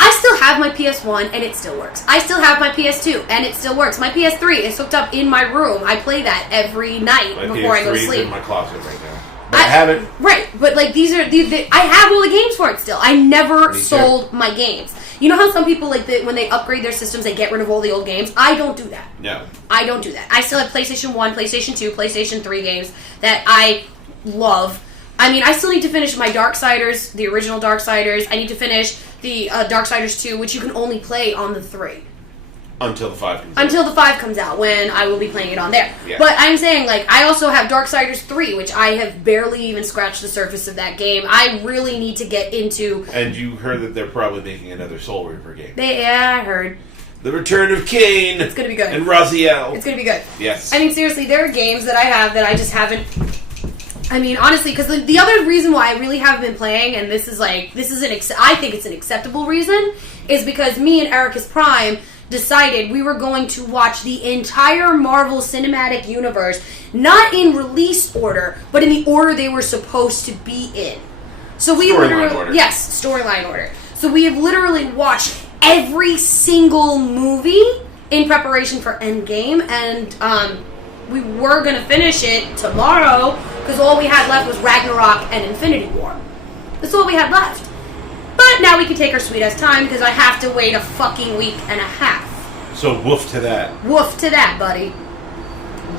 I still have my PS1 and it still works. I still have my PS2 and it still works. My PS3 is hooked up in my room. I play that every night before I go to PS3 is sleep. in my closet right now. But I have it. Right, but these are I have all the games for it still. I never sold my games. You know how some people when they upgrade their systems, they get rid of all the old games? I don't do that. No. I don't do that. I still have PlayStation 1, PlayStation 2, PlayStation 3 games that I love. I mean, I still need to finish my Darksiders, the original Darksiders. I need to finish the Darksiders 2, which you can only play on the 3. Until the 5 comes out. Until the 5 comes out, when I will be playing it on there. Yeah. But I'm saying, I also have Darksiders 3, which I have barely even scratched the surface of that game. I really need to get into... And you heard that they're probably making another Soul Reaper game. Yeah, I heard. The Return of Cain. It's going to be good. And Raziel. It's going to be good. Yes. I mean, seriously, there are games that I have that I just haven't... I mean, honestly, because the other reason why I really haven't been playing, and I think it's an acceptable reason, is because me and Ericus Prime decided we were going to watch the entire Marvel Cinematic Universe, not in release order, but in the order they were supposed to be in. So we Storyline order. Yes, storyline order. So we have literally watched every single movie in preparation for Endgame, and we were going to finish it tomorrow, because all we had left was Ragnarok and Infinity War. That's all we had left. But now we can take our sweet-ass time, because I have to wait a fucking week and a half. So woof to that. Woof to that, buddy.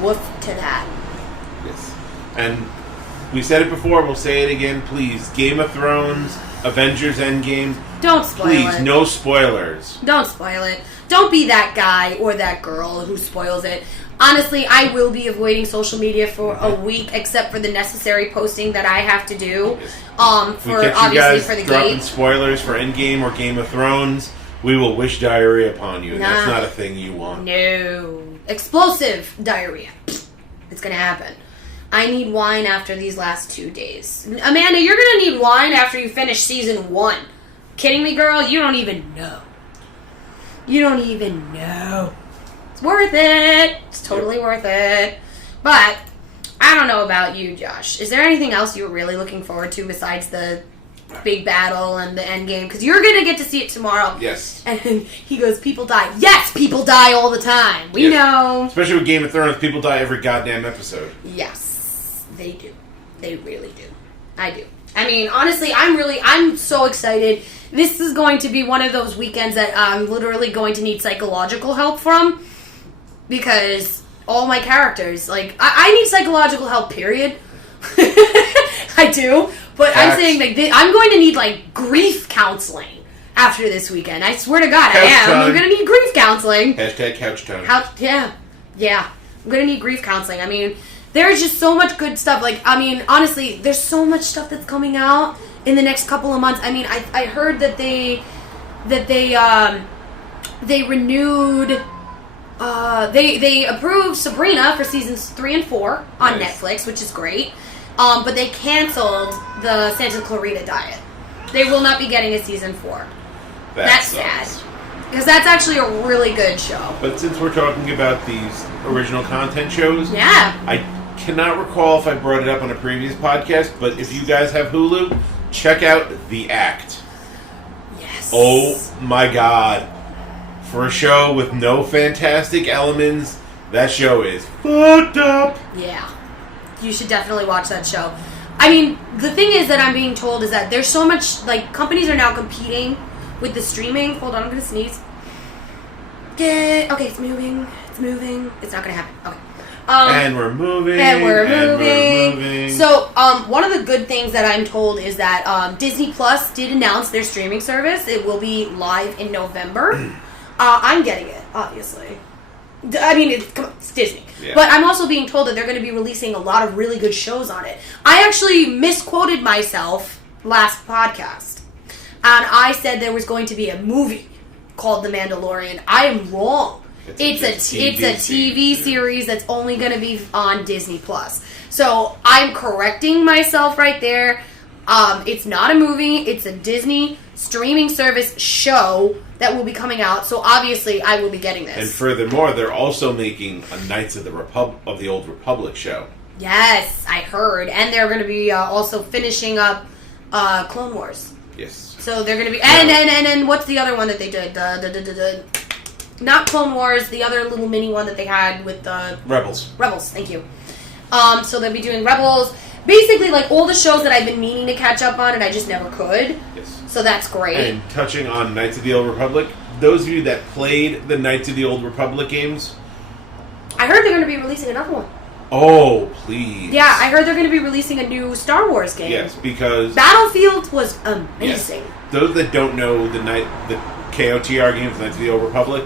Woof to that. Yes. And we said it before, we'll say it again, please. Game of Thrones, Avengers Endgame. Don't spoil it. Please, no spoilers. Don't spoil it. Don't be that guy or that girl who spoils it. Honestly, I will be avoiding social media for a week, except for the necessary posting that I have to do. If we catch Obviously you guys for the dropping gate. spoilers for Endgame or Game of Thrones, we will wish diarrhea upon you. And that's Nah. not a thing you want. No. Explosive diarrhea. It's gonna happen. I need wine after these last 2 days. Amanda, you're gonna need wine after you finish season 1. Kidding me, girl? You don't even know. You don't even know. It's worth it. It's totally worth it. But I don't know about you, Josh. Is there anything else you're really looking forward to besides the big battle and the end game? Because you're going to get to see it tomorrow. Yes. And he goes, people die. Yes, people die all the time. We know. Especially with Game of Thrones, people die every goddamn episode. Yes, they do. They really do. I do. I mean, honestly, I'm so excited. This is going to be one of those weekends that I'm literally going to need psychological help from. Because all my characters, I need psychological help, period. I do. But Facts. I'm saying, I'm going to need, grief counseling after this weekend. I swear to God, I am. Couch I'm going to need grief counseling. Hashtag couch time. Yeah. I'm going to need grief counseling. I mean, there's just so much good stuff. Honestly, there's so much stuff that's coming out in the next couple of months. I mean, I heard that they renewed... they approved Sabrina for seasons 3 and 4 on Netflix, which is great. But they canceled the Santa Clarita Diet. They will not be getting a season 4. That's sad. Because that's actually a really good show. But since we're talking about these original content shows, Yeah. I cannot recall if I brought it up on a previous podcast, but if you guys have Hulu, check out The Act. Yes. Oh my god. For a show with no fantastic elements, that show is fucked up. Yeah. You should definitely watch that show. I mean, the thing is that I'm being told is that there's so much, like, companies are now competing with the streaming. Hold on, I'm going to sneeze. Okay, it's moving. It's not going to happen. Okay. And we're moving. And we're moving. So, one of the good things that I'm told is that Disney Plus did announce their streaming service. It will be live in November. I'm getting it, obviously. I mean, it's Disney. Yeah. But I'm also being told that they're going to be releasing a lot of really good shows on it. I actually misquoted myself last podcast. And I said there was going to be a movie called The Mandalorian. I am wrong. It's a TV series that's only going to be on Disney Plus. So I'm correcting myself right there. It's not a movie. It's a Disney streaming service show that will be coming out. So obviously I will be getting this. And furthermore, they're also making a Knights of the Old Republic show. Yes, I heard. And they're going to be also finishing up Clone Wars. Yes. So they're going to be... And what's the other one that they did? Not Clone Wars, the other little mini one that they had with the... Rebels, thank you. So they'll be doing Rebels. Basically, like, all the shows that I've been meaning to catch up on and I just never could. Yes. So that's great. And touching on Knights of the Old Republic, those of you that played the Knights of the Old Republic games... I heard they're going to be releasing another one. Oh, please. Yeah, I heard they're going to be releasing a new Star Wars game. Yes, because... Battlefield was amazing. Yes. Those that don't know the KOTR games, Knights of the Old Republic...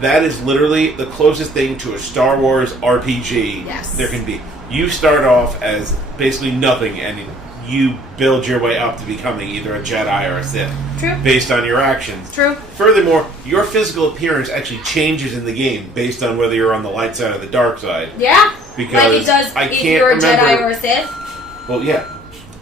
That is literally the closest thing to a Star Wars RPG there can be. You start off as basically nothing, and you build your way up to becoming either a Jedi or a Sith. True. Based on your actions. True. Furthermore, your physical appearance actually changes in the game based on whether you're on the light side or the dark side. Yeah. Because like it does if you're a Jedi or a Sith. Well, yeah.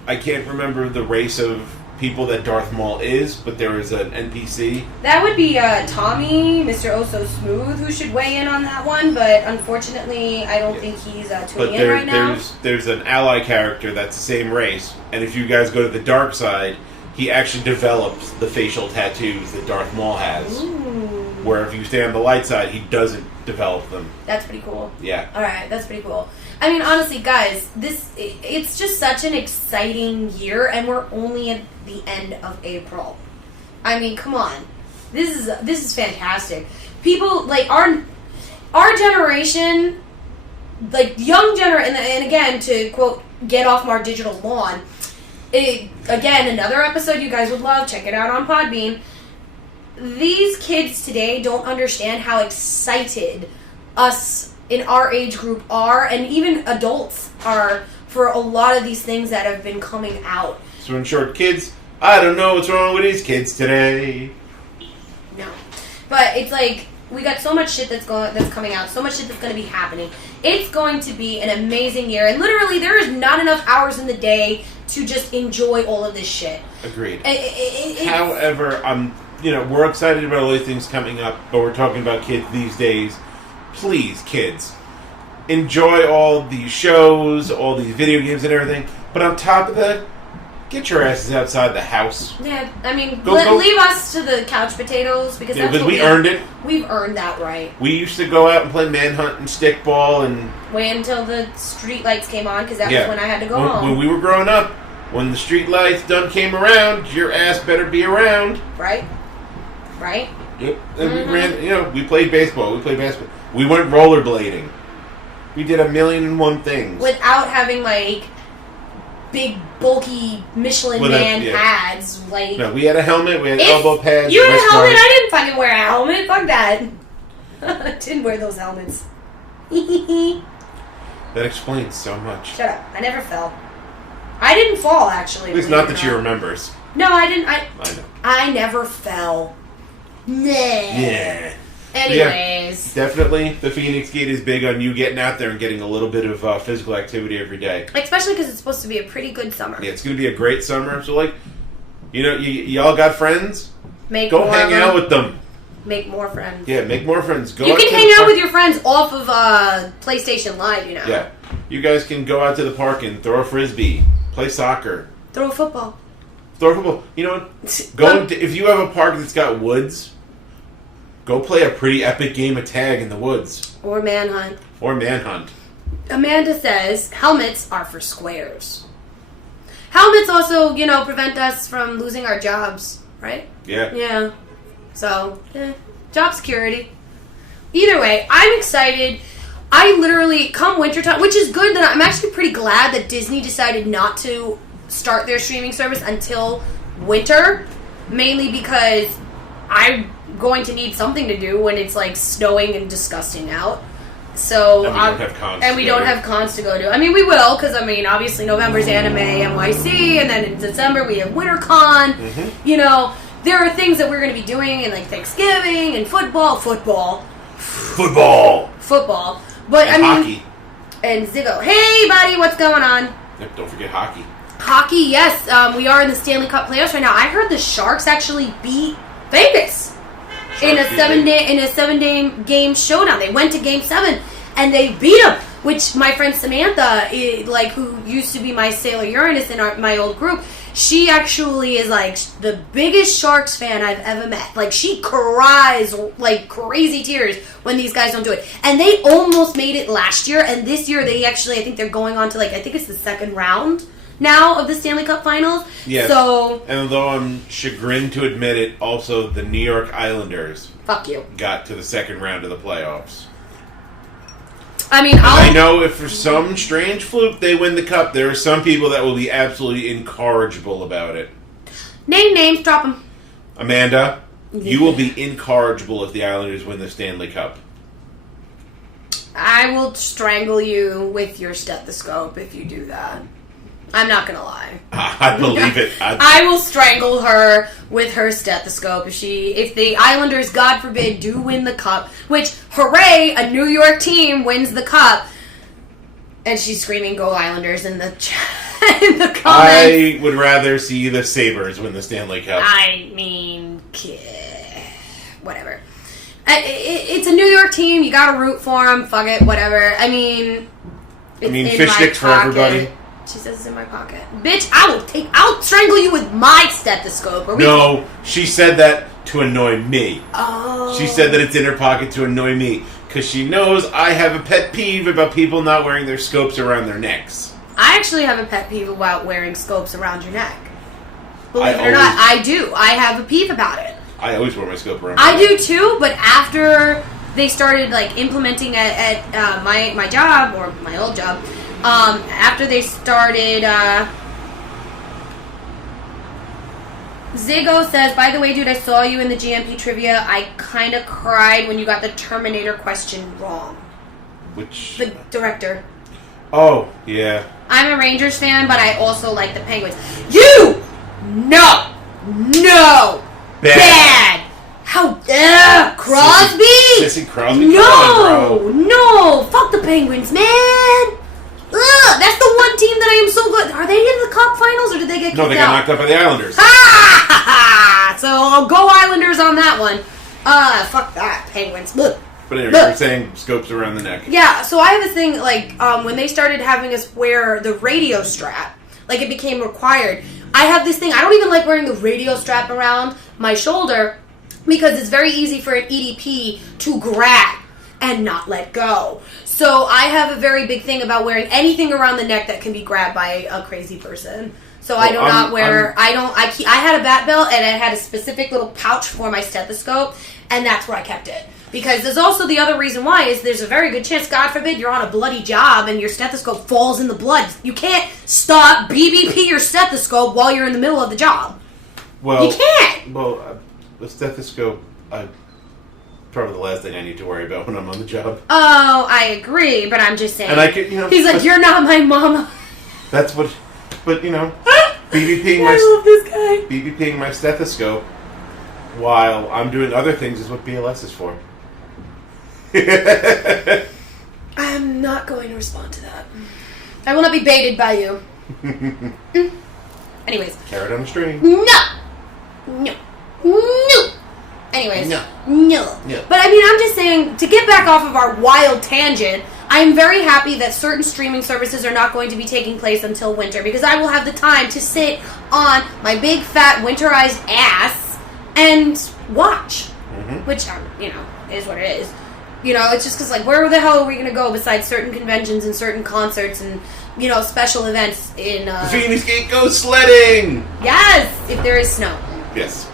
I can't remember the race of people that Darth Maul is, but there is an NPC. That would be Tommy, Mr. Oh So Smooth, who should weigh in on that one, but unfortunately, I don't think he's tuning in right now. There's an ally character that's the same race, and if you guys go to the dark side, he actually develops the facial tattoos that Darth Maul has. Ooh. Where if you stay on the light side, he doesn't develop them. That's pretty cool. Yeah. Alright, that's pretty cool. I mean, honestly, guys, it's just such an exciting year, and we're only at the end of April. I mean, come on. This is fantastic. People, like, our generation, like, young generation, and again, to, quote, get off our digital lawn, again, another episode you guys would love, check it out on Podbean. These kids today don't understand how excited us in our age group are, and even adults are, for a lot of these things that have been coming out. So in short, kids, I don't know what's wrong with these kids today. No. But it's like, we got so much shit that's coming out, so much shit that's going to be happening. It's going to be an amazing year, and literally there is not enough hours in the day to just enjoy all of this shit. Agreed. However, we're excited about all these things coming up, but we're talking about kids these days. Please, kids, enjoy all these shows, all these video games and everything, but on top of that, get your asses outside the house. Yeah, I mean, leave us to the couch potatoes, because that's what we earned it. We've earned that right. We used to go out and play manhunt and stickball and... Wait until the street lights came on, because that was when I had to go home. When we were growing up, when the street lights came around, your ass better be around. Right? Yep. And we ran, we played baseball, we played basketball. We went rollerblading. We did 1,000,001 things. Without having, like, big, bulky Michelin Man pads. Like, no, we had a helmet, we had elbow pads. You had a helmet? I didn't fucking wear a helmet. Fuck that. I didn't wear those helmets. That explains so much. Shut up. I never fell. I didn't fall, actually. At least not that she remembers. No, I didn't. I know. I never fell. Nah. Yeah. Anyways. Yeah, definitely, the Feinics Gate is big on you getting out there and getting a little bit of physical activity every day. Especially because it's supposed to be a pretty good summer. Yeah, it's going to be a great summer. So, like, y'all got friends? Go hang out with them. Make more friends. Yeah, make more friends. You can hang out with your friends off of PlayStation Live, Yeah. You guys can go out to the park and throw a frisbee, play soccer. Throw a football. You know what? If you have a park that's got woods... Go play a pretty epic game of tag in the woods. Or manhunt. Amanda says helmets are for squares. Helmets also, prevent us from losing our jobs, right? Yeah. Yeah. So, job security. Either way, I'm excited. I literally, come wintertime, which is good that I'm actually pretty glad that Disney decided not to start their streaming service until winter, mainly because I'm going to need something to do when it's like snowing and disgusting out. So and we don't have cons to go to. I mean, we will, because obviously November's Anime NYC, and then in December we have WinterCon. Mm-hmm. There are things that we're going to be doing in like Thanksgiving and football. But and hockey. And Ziggo. Hey, buddy, what's going on? Yep, don't forget hockey. Hockey, yes. We are in the Stanley Cup playoffs right now. I heard the Sharks actually beat Vegas in a 7-day game showdown. They went to Game 7 and they beat them. Which my friend Samantha, who used to be my Sailor Uranus in my old group, she actually is like the biggest Sharks fan I've ever met. Like, she cries like crazy tears when these guys don't do it. And they almost made it last year, and this year they actually, I think they're going on to I think it's the second round now of the Stanley Cup Finals. Yes. So, and although I'm chagrined to admit it, also the New York Islanders fuck you. got to the second round of the playoffs. I know if for some strange fluke they win the cup, there are some people that will be absolutely incorrigible about it. Name names, drop them. Amanda, you will be incorrigible if the Islanders win the Stanley Cup. I will strangle you with your stethoscope if you do that. I'm not gonna lie. I believe it. I will strangle her with her stethoscope if the Islanders, God forbid, do win the cup. Which, hooray! A New York team wins the cup, and she's screaming "Go Islanders" in the comments. I would rather see the Sabres win the Stanley Cup. Whatever. It's a New York team. You gotta root for them. Fuck it. Whatever. Fish sticks for everybody. She says it's in my pocket. Bitch, I'll strangle you with my stethoscope. No, she said that to annoy me. Oh. She said that it's in her pocket to annoy me. Because she knows I have a pet peeve about people not wearing their scopes around their necks. I actually have a pet peeve about wearing scopes around your neck. Believe it or not, I do. I have a peeve about it. I always wear my scope around my neck. I do too, but after they started implementing at my job, or my old job, after they started, Ziggo says, by the way, dude, I saw you in the GMP trivia. I kind of cried when you got the Terminator question wrong. Which? The director. Oh, yeah. I'm a Rangers fan, but I also like the Penguins. You! No! Bad! How dare Crosby? Sissy Crosby? No! Fuck the Penguins, man! Ugh, that's the one team that I am so good. Are they in the Cup Finals, or did they get kicked out? No, they got knocked out by the Islanders. So I'll go Islanders on that one. Fuck that, Penguins. Look. But anyway, you're saying scopes around the neck. Yeah, so I have a thing, when they started having us wear the radio strap, it became required. I have this thing, I don't even like wearing the radio strap around my shoulder, because it's very easy for an EDP to grab and not let go. So I have a very big thing about wearing anything around the neck that can be grabbed by a crazy person. So I had a bat belt, and I had a specific little pouch for my stethoscope, and that's where I kept it. Because there's also the other reason why is there's a very good chance, God forbid, you're on a bloody job and your stethoscope falls in the blood. You can't stop BBP your stethoscope while you're in the middle of the job. Well, you can't. Well, the stethoscope, probably the last thing I need to worry about when I'm on the job. Oh, I agree, but I'm just saying. And I could, he's like, you're not my mama. That's what, but BBPing I love this guy. BBPing my stethoscope while I'm doing other things is what BLS is for. I'm not going to respond to that. I will not be baited by you. Anyways. Carrot on a string. No. Anyways. No. But I'm just saying, to get back off of our wild tangent, I'm very happy that certain streaming services are not going to be taking place until winter, because I will have the time to sit on my big fat winterized ass and watch. Mm-hmm. Which, is what it is. You know, it's just because, like, where the hell are we going to go besides certain conventions and certain concerts and, you know, special events in... Feinics Gate goes sledding! Yes! If there is snow. Yes.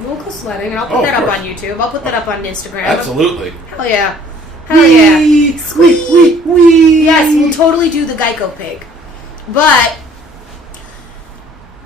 We'll go sledding, and I'll put that up on YouTube. I'll put that up on Instagram. Absolutely. Hell yeah. Hell yeah. Squeak, wee, wee. Yes, we'll totally do the Geico pig. But...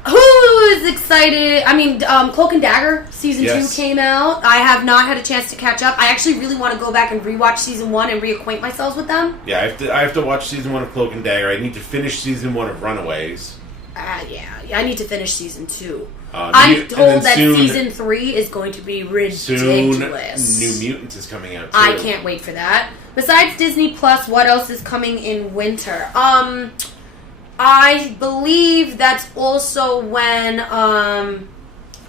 who is excited? I mean, Cloak and Dagger Season 2 came out. I have not had a chance to catch up. I actually really want to go back and rewatch Season 1 and reacquaint myself with them. Yeah, I have to watch Season 1 of Cloak and Dagger. I need to finish Season 1 of Runaways. Yeah, I need to finish Season 2. I'm I'm told that Season 3 is going to be ridiculous. Soon, New Mutants is coming out, too. I can't wait for that. Besides Disney Plus, what else is coming in winter? I believe that's also when a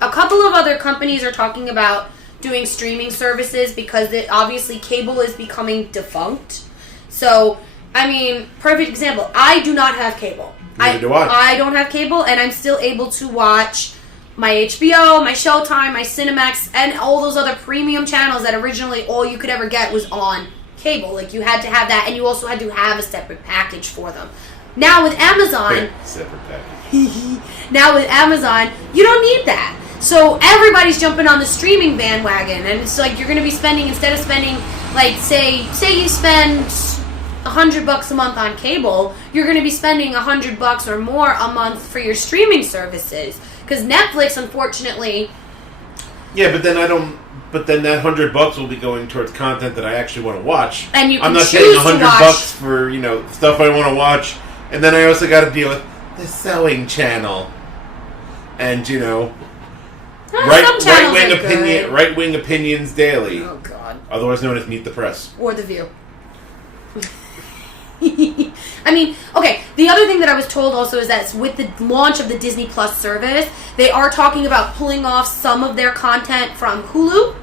couple of other companies are talking about doing streaming services because obviously cable is becoming defunct. So, I mean, perfect example. I do not have cable. Neither do I. I don't have cable, and I'm still able to watch my HBO, my Showtime, my Cinemax, and all those other premium channels that originally all you could ever get was on cable. Like, you had to have that, and you also had to have a separate package for them. Now with Amazon... separate package. Now with Amazon, you don't need that. So everybody's jumping on the streaming bandwagon, and it's like you're going to be spending, instead of spending, like, say you spend $100 a month on cable, you're going to be spending $100 or more a month for your streaming services. Because Netflix, unfortunately... Yeah, but then But then that $100 will be going towards content that I actually want to watch. And you can I'm not choose getting $100 for, you know, stuff I want to watch. And then I also got to deal with the sewing channel. And, you know, right wing opinions daily. Oh God. Otherwise known as Meet the Press. Or The View. I mean, okay, the other thing that I was told also is that with the launch of the Disney Plus service, they are talking about pulling off some of their content from Hulu.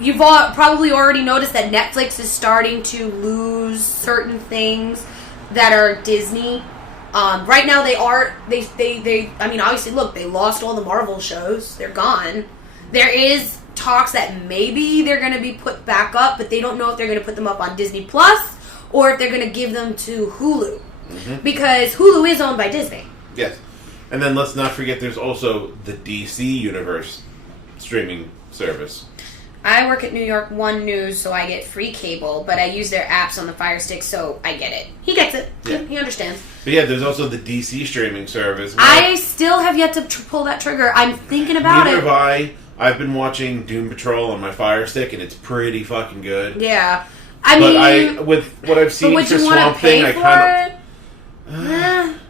You've probably already noticed that Netflix is starting to lose certain things that are Disney. Right now they I mean, obviously, look, they lost all the Marvel shows. They're gone. There is talks that maybe they're going to be put back up, but they don't know if they're going to put them up on Disney Plus or if they're going to give them to Hulu. Mm-hmm. Because Hulu is owned by Disney. Yes. And then let's not forget there's also the DC Universe streaming service. I work at New York One News, so I get free cable, but I use their apps on the Fire Stick, so I get it. He gets it. Yeah. He understands. But yeah, there's also the DC streaming service. I still have yet to pull that trigger. I'm thinking about Neither it. have I. I've been watching Doom Patrol on my Fire Stick, and it's pretty fucking good. Yeah. I mean... with what I've seen for Swamp Thing, I kind of...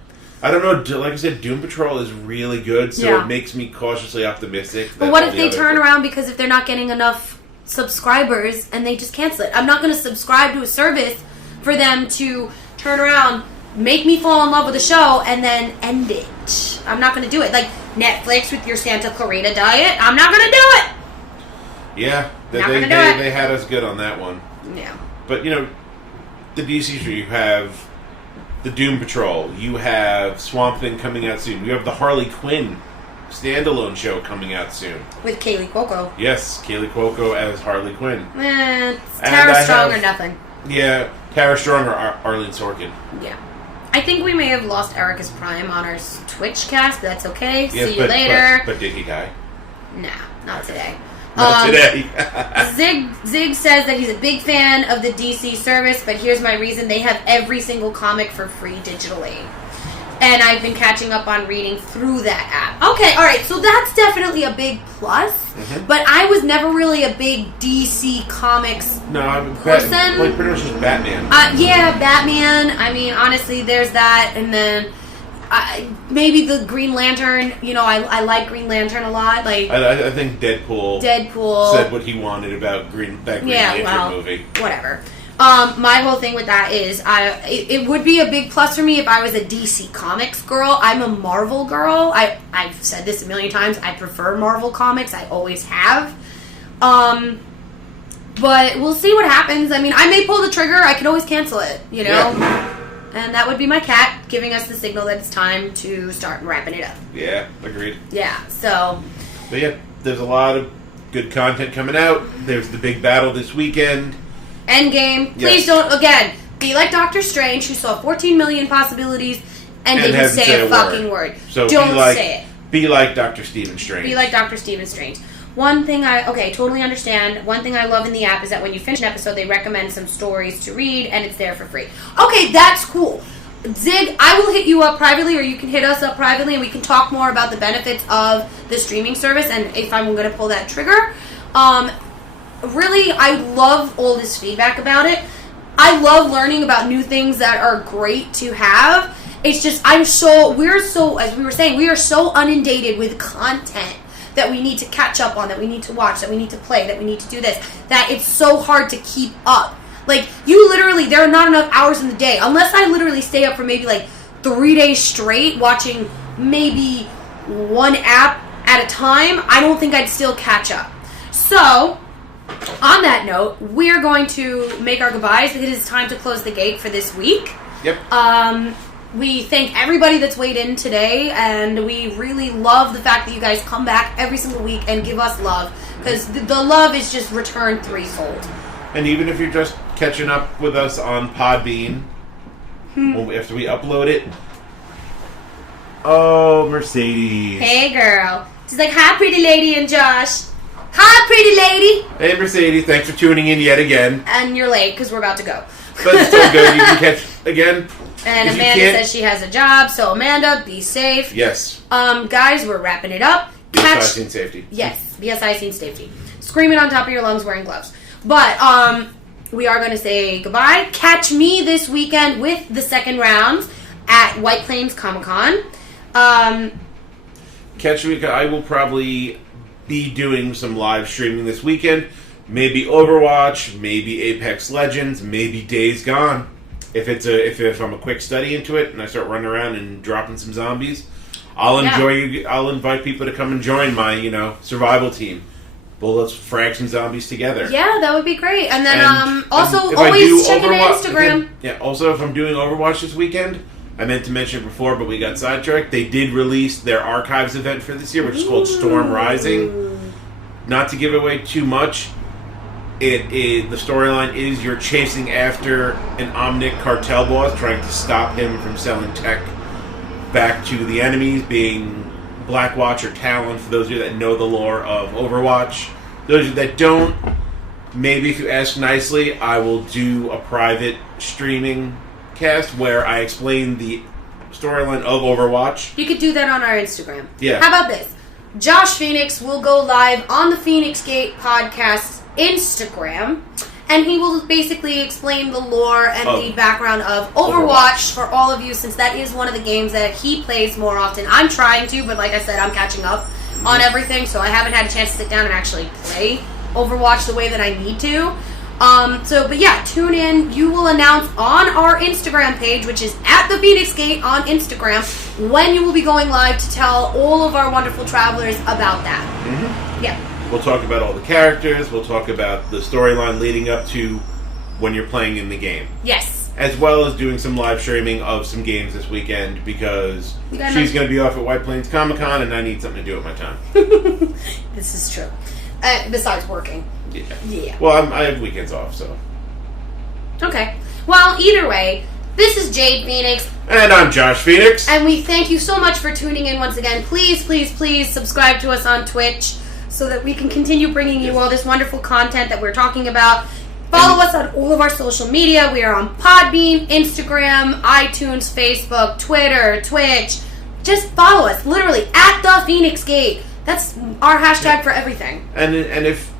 I don't know. Like I said, Doom Patrol is really good, so it makes me cautiously optimistic. But what if they turn around because if they're not getting enough subscribers and they just cancel it? I'm not going to subscribe to a service for them to turn around, make me fall in love with a show, and then end it. I'm not going to do it. Like Netflix with your Santa Clarita Diet, I'm not going to do it. Yeah, they had us good on that one. Yeah. But, you know, the DC show, you have the Doom Patrol, you have Swamp Thing coming out soon, you have the Harley Quinn standalone show coming out soon. With Kaylee Cuoco. Yes, Kaylee Cuoco as Harley Quinn. It's Tara Strong or nothing. Yeah, Tara Strong or Arlene Sorkin. Yeah. I think we may have lost Erica's Prime on our Twitch cast, but that's okay. Yes, See you later. But did he die? Nah, not today. Not today. Zig says that he's a big fan of the DC service, but here's my reason. They have every single comic for free digitally. And I've been catching up on reading through that app. Okay, alright, so that's definitely a big plus. Mm-hmm. But I was never really a big DC Comics person. Like pretty much just Batman. Yeah, Batman. I mean, honestly, there's that. And then maybe the Green Lantern. You know, I like Green Lantern a lot. Like I think Deadpool said what he wanted about that Green Lantern movie. Whatever. My whole thing with that is, it would be a big plus for me if I was a DC Comics girl. I'm a Marvel girl. I've said this a million times. I prefer Marvel Comics. I always have. But we'll see what happens. I mean, I may pull the trigger. I can always cancel it, you know? Yeah. And that would be my cat giving us the signal that it's time to start wrapping it up. Yeah, agreed. Yeah, so... But yeah, there's a lot of good content coming out. There's the big battle this weekend. Endgame. Please don't, again, be like Doctor Strange, who saw 14 million possibilities and didn't say a fucking word. So don't say it. Be like Dr. Stephen Strange. Be like Dr. Stephen Strange. One thing totally understand. One thing I love in the app is that when you finish an episode, they recommend some stories to read, and it's there for free. Okay, that's cool. Zig, I will hit you up privately, or you can hit us up privately, and we can talk more about the benefits of the streaming service, and if I'm going to pull that trigger. Really, I love all this feedback about it. I love learning about new things that are great to have. It's just, we're so, as we were saying, we are so inundated with content that we need to catch up on, that we need to watch, that we need to play, that we need to do this, that it's so hard to keep up. Like, you literally, there are not enough hours in the day. Unless I literally stay up for maybe like 3 days straight watching maybe one app at a time, I don't think I'd still catch up. So, on that note, we're going to make our goodbyes. It is time to close the gate for this week. Yep. We thank everybody that's weighed in today, and we really love the fact that you guys come back every single week and give us love, because the love is just returned threefold. And even if you're just catching up with us on Podbean, after we upload it, oh, Mercedes. Hey, girl. She's like, hi, pretty lady and Josh. Hi, pretty lady. Hey, Mercedes. Thanks for tuning in yet again. And you're late, because we're about to go. But it's still good. You can catch again. And Amanda says she has a job, so Amanda, be safe. Yes. Guys, we're wrapping it up. BSI scene safety. Yes, BSI scene safety. Scream it on top of your lungs wearing gloves. But, we are going to say goodbye. Catch me this weekend with the second round at White Plains Comic-Con. Catch me. I will probably be doing some live streaming this weekend. Maybe Overwatch, maybe Apex Legends, maybe Days Gone. If I'm a quick study into it and I start running around and dropping some zombies, I'll invite people to come and join my, survival team. Well, let's frag some zombies together. Yeah, that would be great. And then also always check in Instagram. Again, also, if I'm doing Overwatch this weekend, I meant to mention it before, but we got sidetracked. They did release their archives event for this year, which is called Storm Rising. Not to give away too much, the storyline is you're chasing after an Omnic cartel boss, trying to stop him from selling tech back to the enemies, being Blackwatch or Talon, for those of you that know the lore of Overwatch. Those of you that don't, maybe if you ask nicely, I will do a private streaming cast where I explain the storyline of Overwatch. You could do that on our Instagram. Yeah. How about this? Josh Phoenix will go live on the Feinics Gate Podcast Instagram, and he will basically explain the lore and the background of Overwatch for all of you, since that is one of the games that he plays more often. I'm trying to, but like I said, I'm catching up on everything, so I haven't had a chance to sit down and actually play Overwatch the way that I need to. But yeah, tune in. You will announce on our Instagram page, which is at the Feinics Gate on Instagram, when you will be going live to tell all of our wonderful travelers about that. Mm-hmm. Yeah. We'll talk about all the characters. We'll talk about the storyline leading up to when you're playing in the game. Yes. As well as doing some live streaming of some games this weekend, because she's going to be off at White Plains Comic-Con and I need something to do with my time. This is true. Besides working. Yeah. Well, I have weekends off, so. Okay. Well, either way, this is Jade Phoenix. And I'm Josh Phoenix. And we thank you so much for tuning in once again. Please, please, please subscribe to us on Twitch so that we can continue bringing you all this wonderful content that we're talking about. Follow us on all of our social media. We are on Podbean, Instagram, iTunes, Facebook, Twitter, Twitch. Just follow us, literally, at the Feinics Gate. That's our hashtag for everything. And if,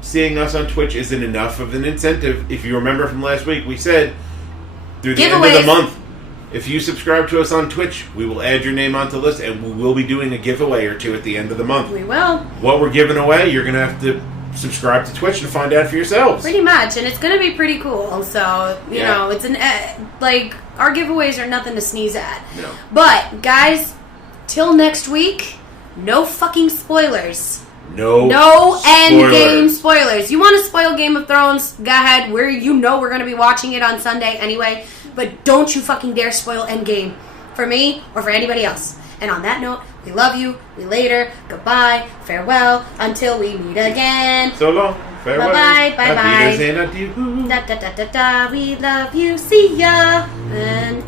seeing us on Twitch isn't enough of an incentive, if you remember from last week, we said through the end of the month, if you subscribe to us on Twitch, we will add your name onto the list, and we will be doing a giveaway or two at the end of the month. We will. What we're giving away, you're going to have to subscribe to Twitch and find out for yourselves. Pretty much, and it's going to be pretty cool. So, you know, it's our giveaways are nothing to sneeze at. No. But, guys, till next week, no fucking spoilers. No end game spoilers. You want to spoil Game of Thrones? Go ahead. We're going to be watching it on Sunday anyway. But don't you fucking dare spoil Endgame for me or for anybody else. And on that note, we love you. We later. Goodbye. Farewell. Until we meet again. So long. Farewell. Bye-bye. Bye-bye. Auf Wiedersehen. Adieu. Da da da da da. We love you. See ya. And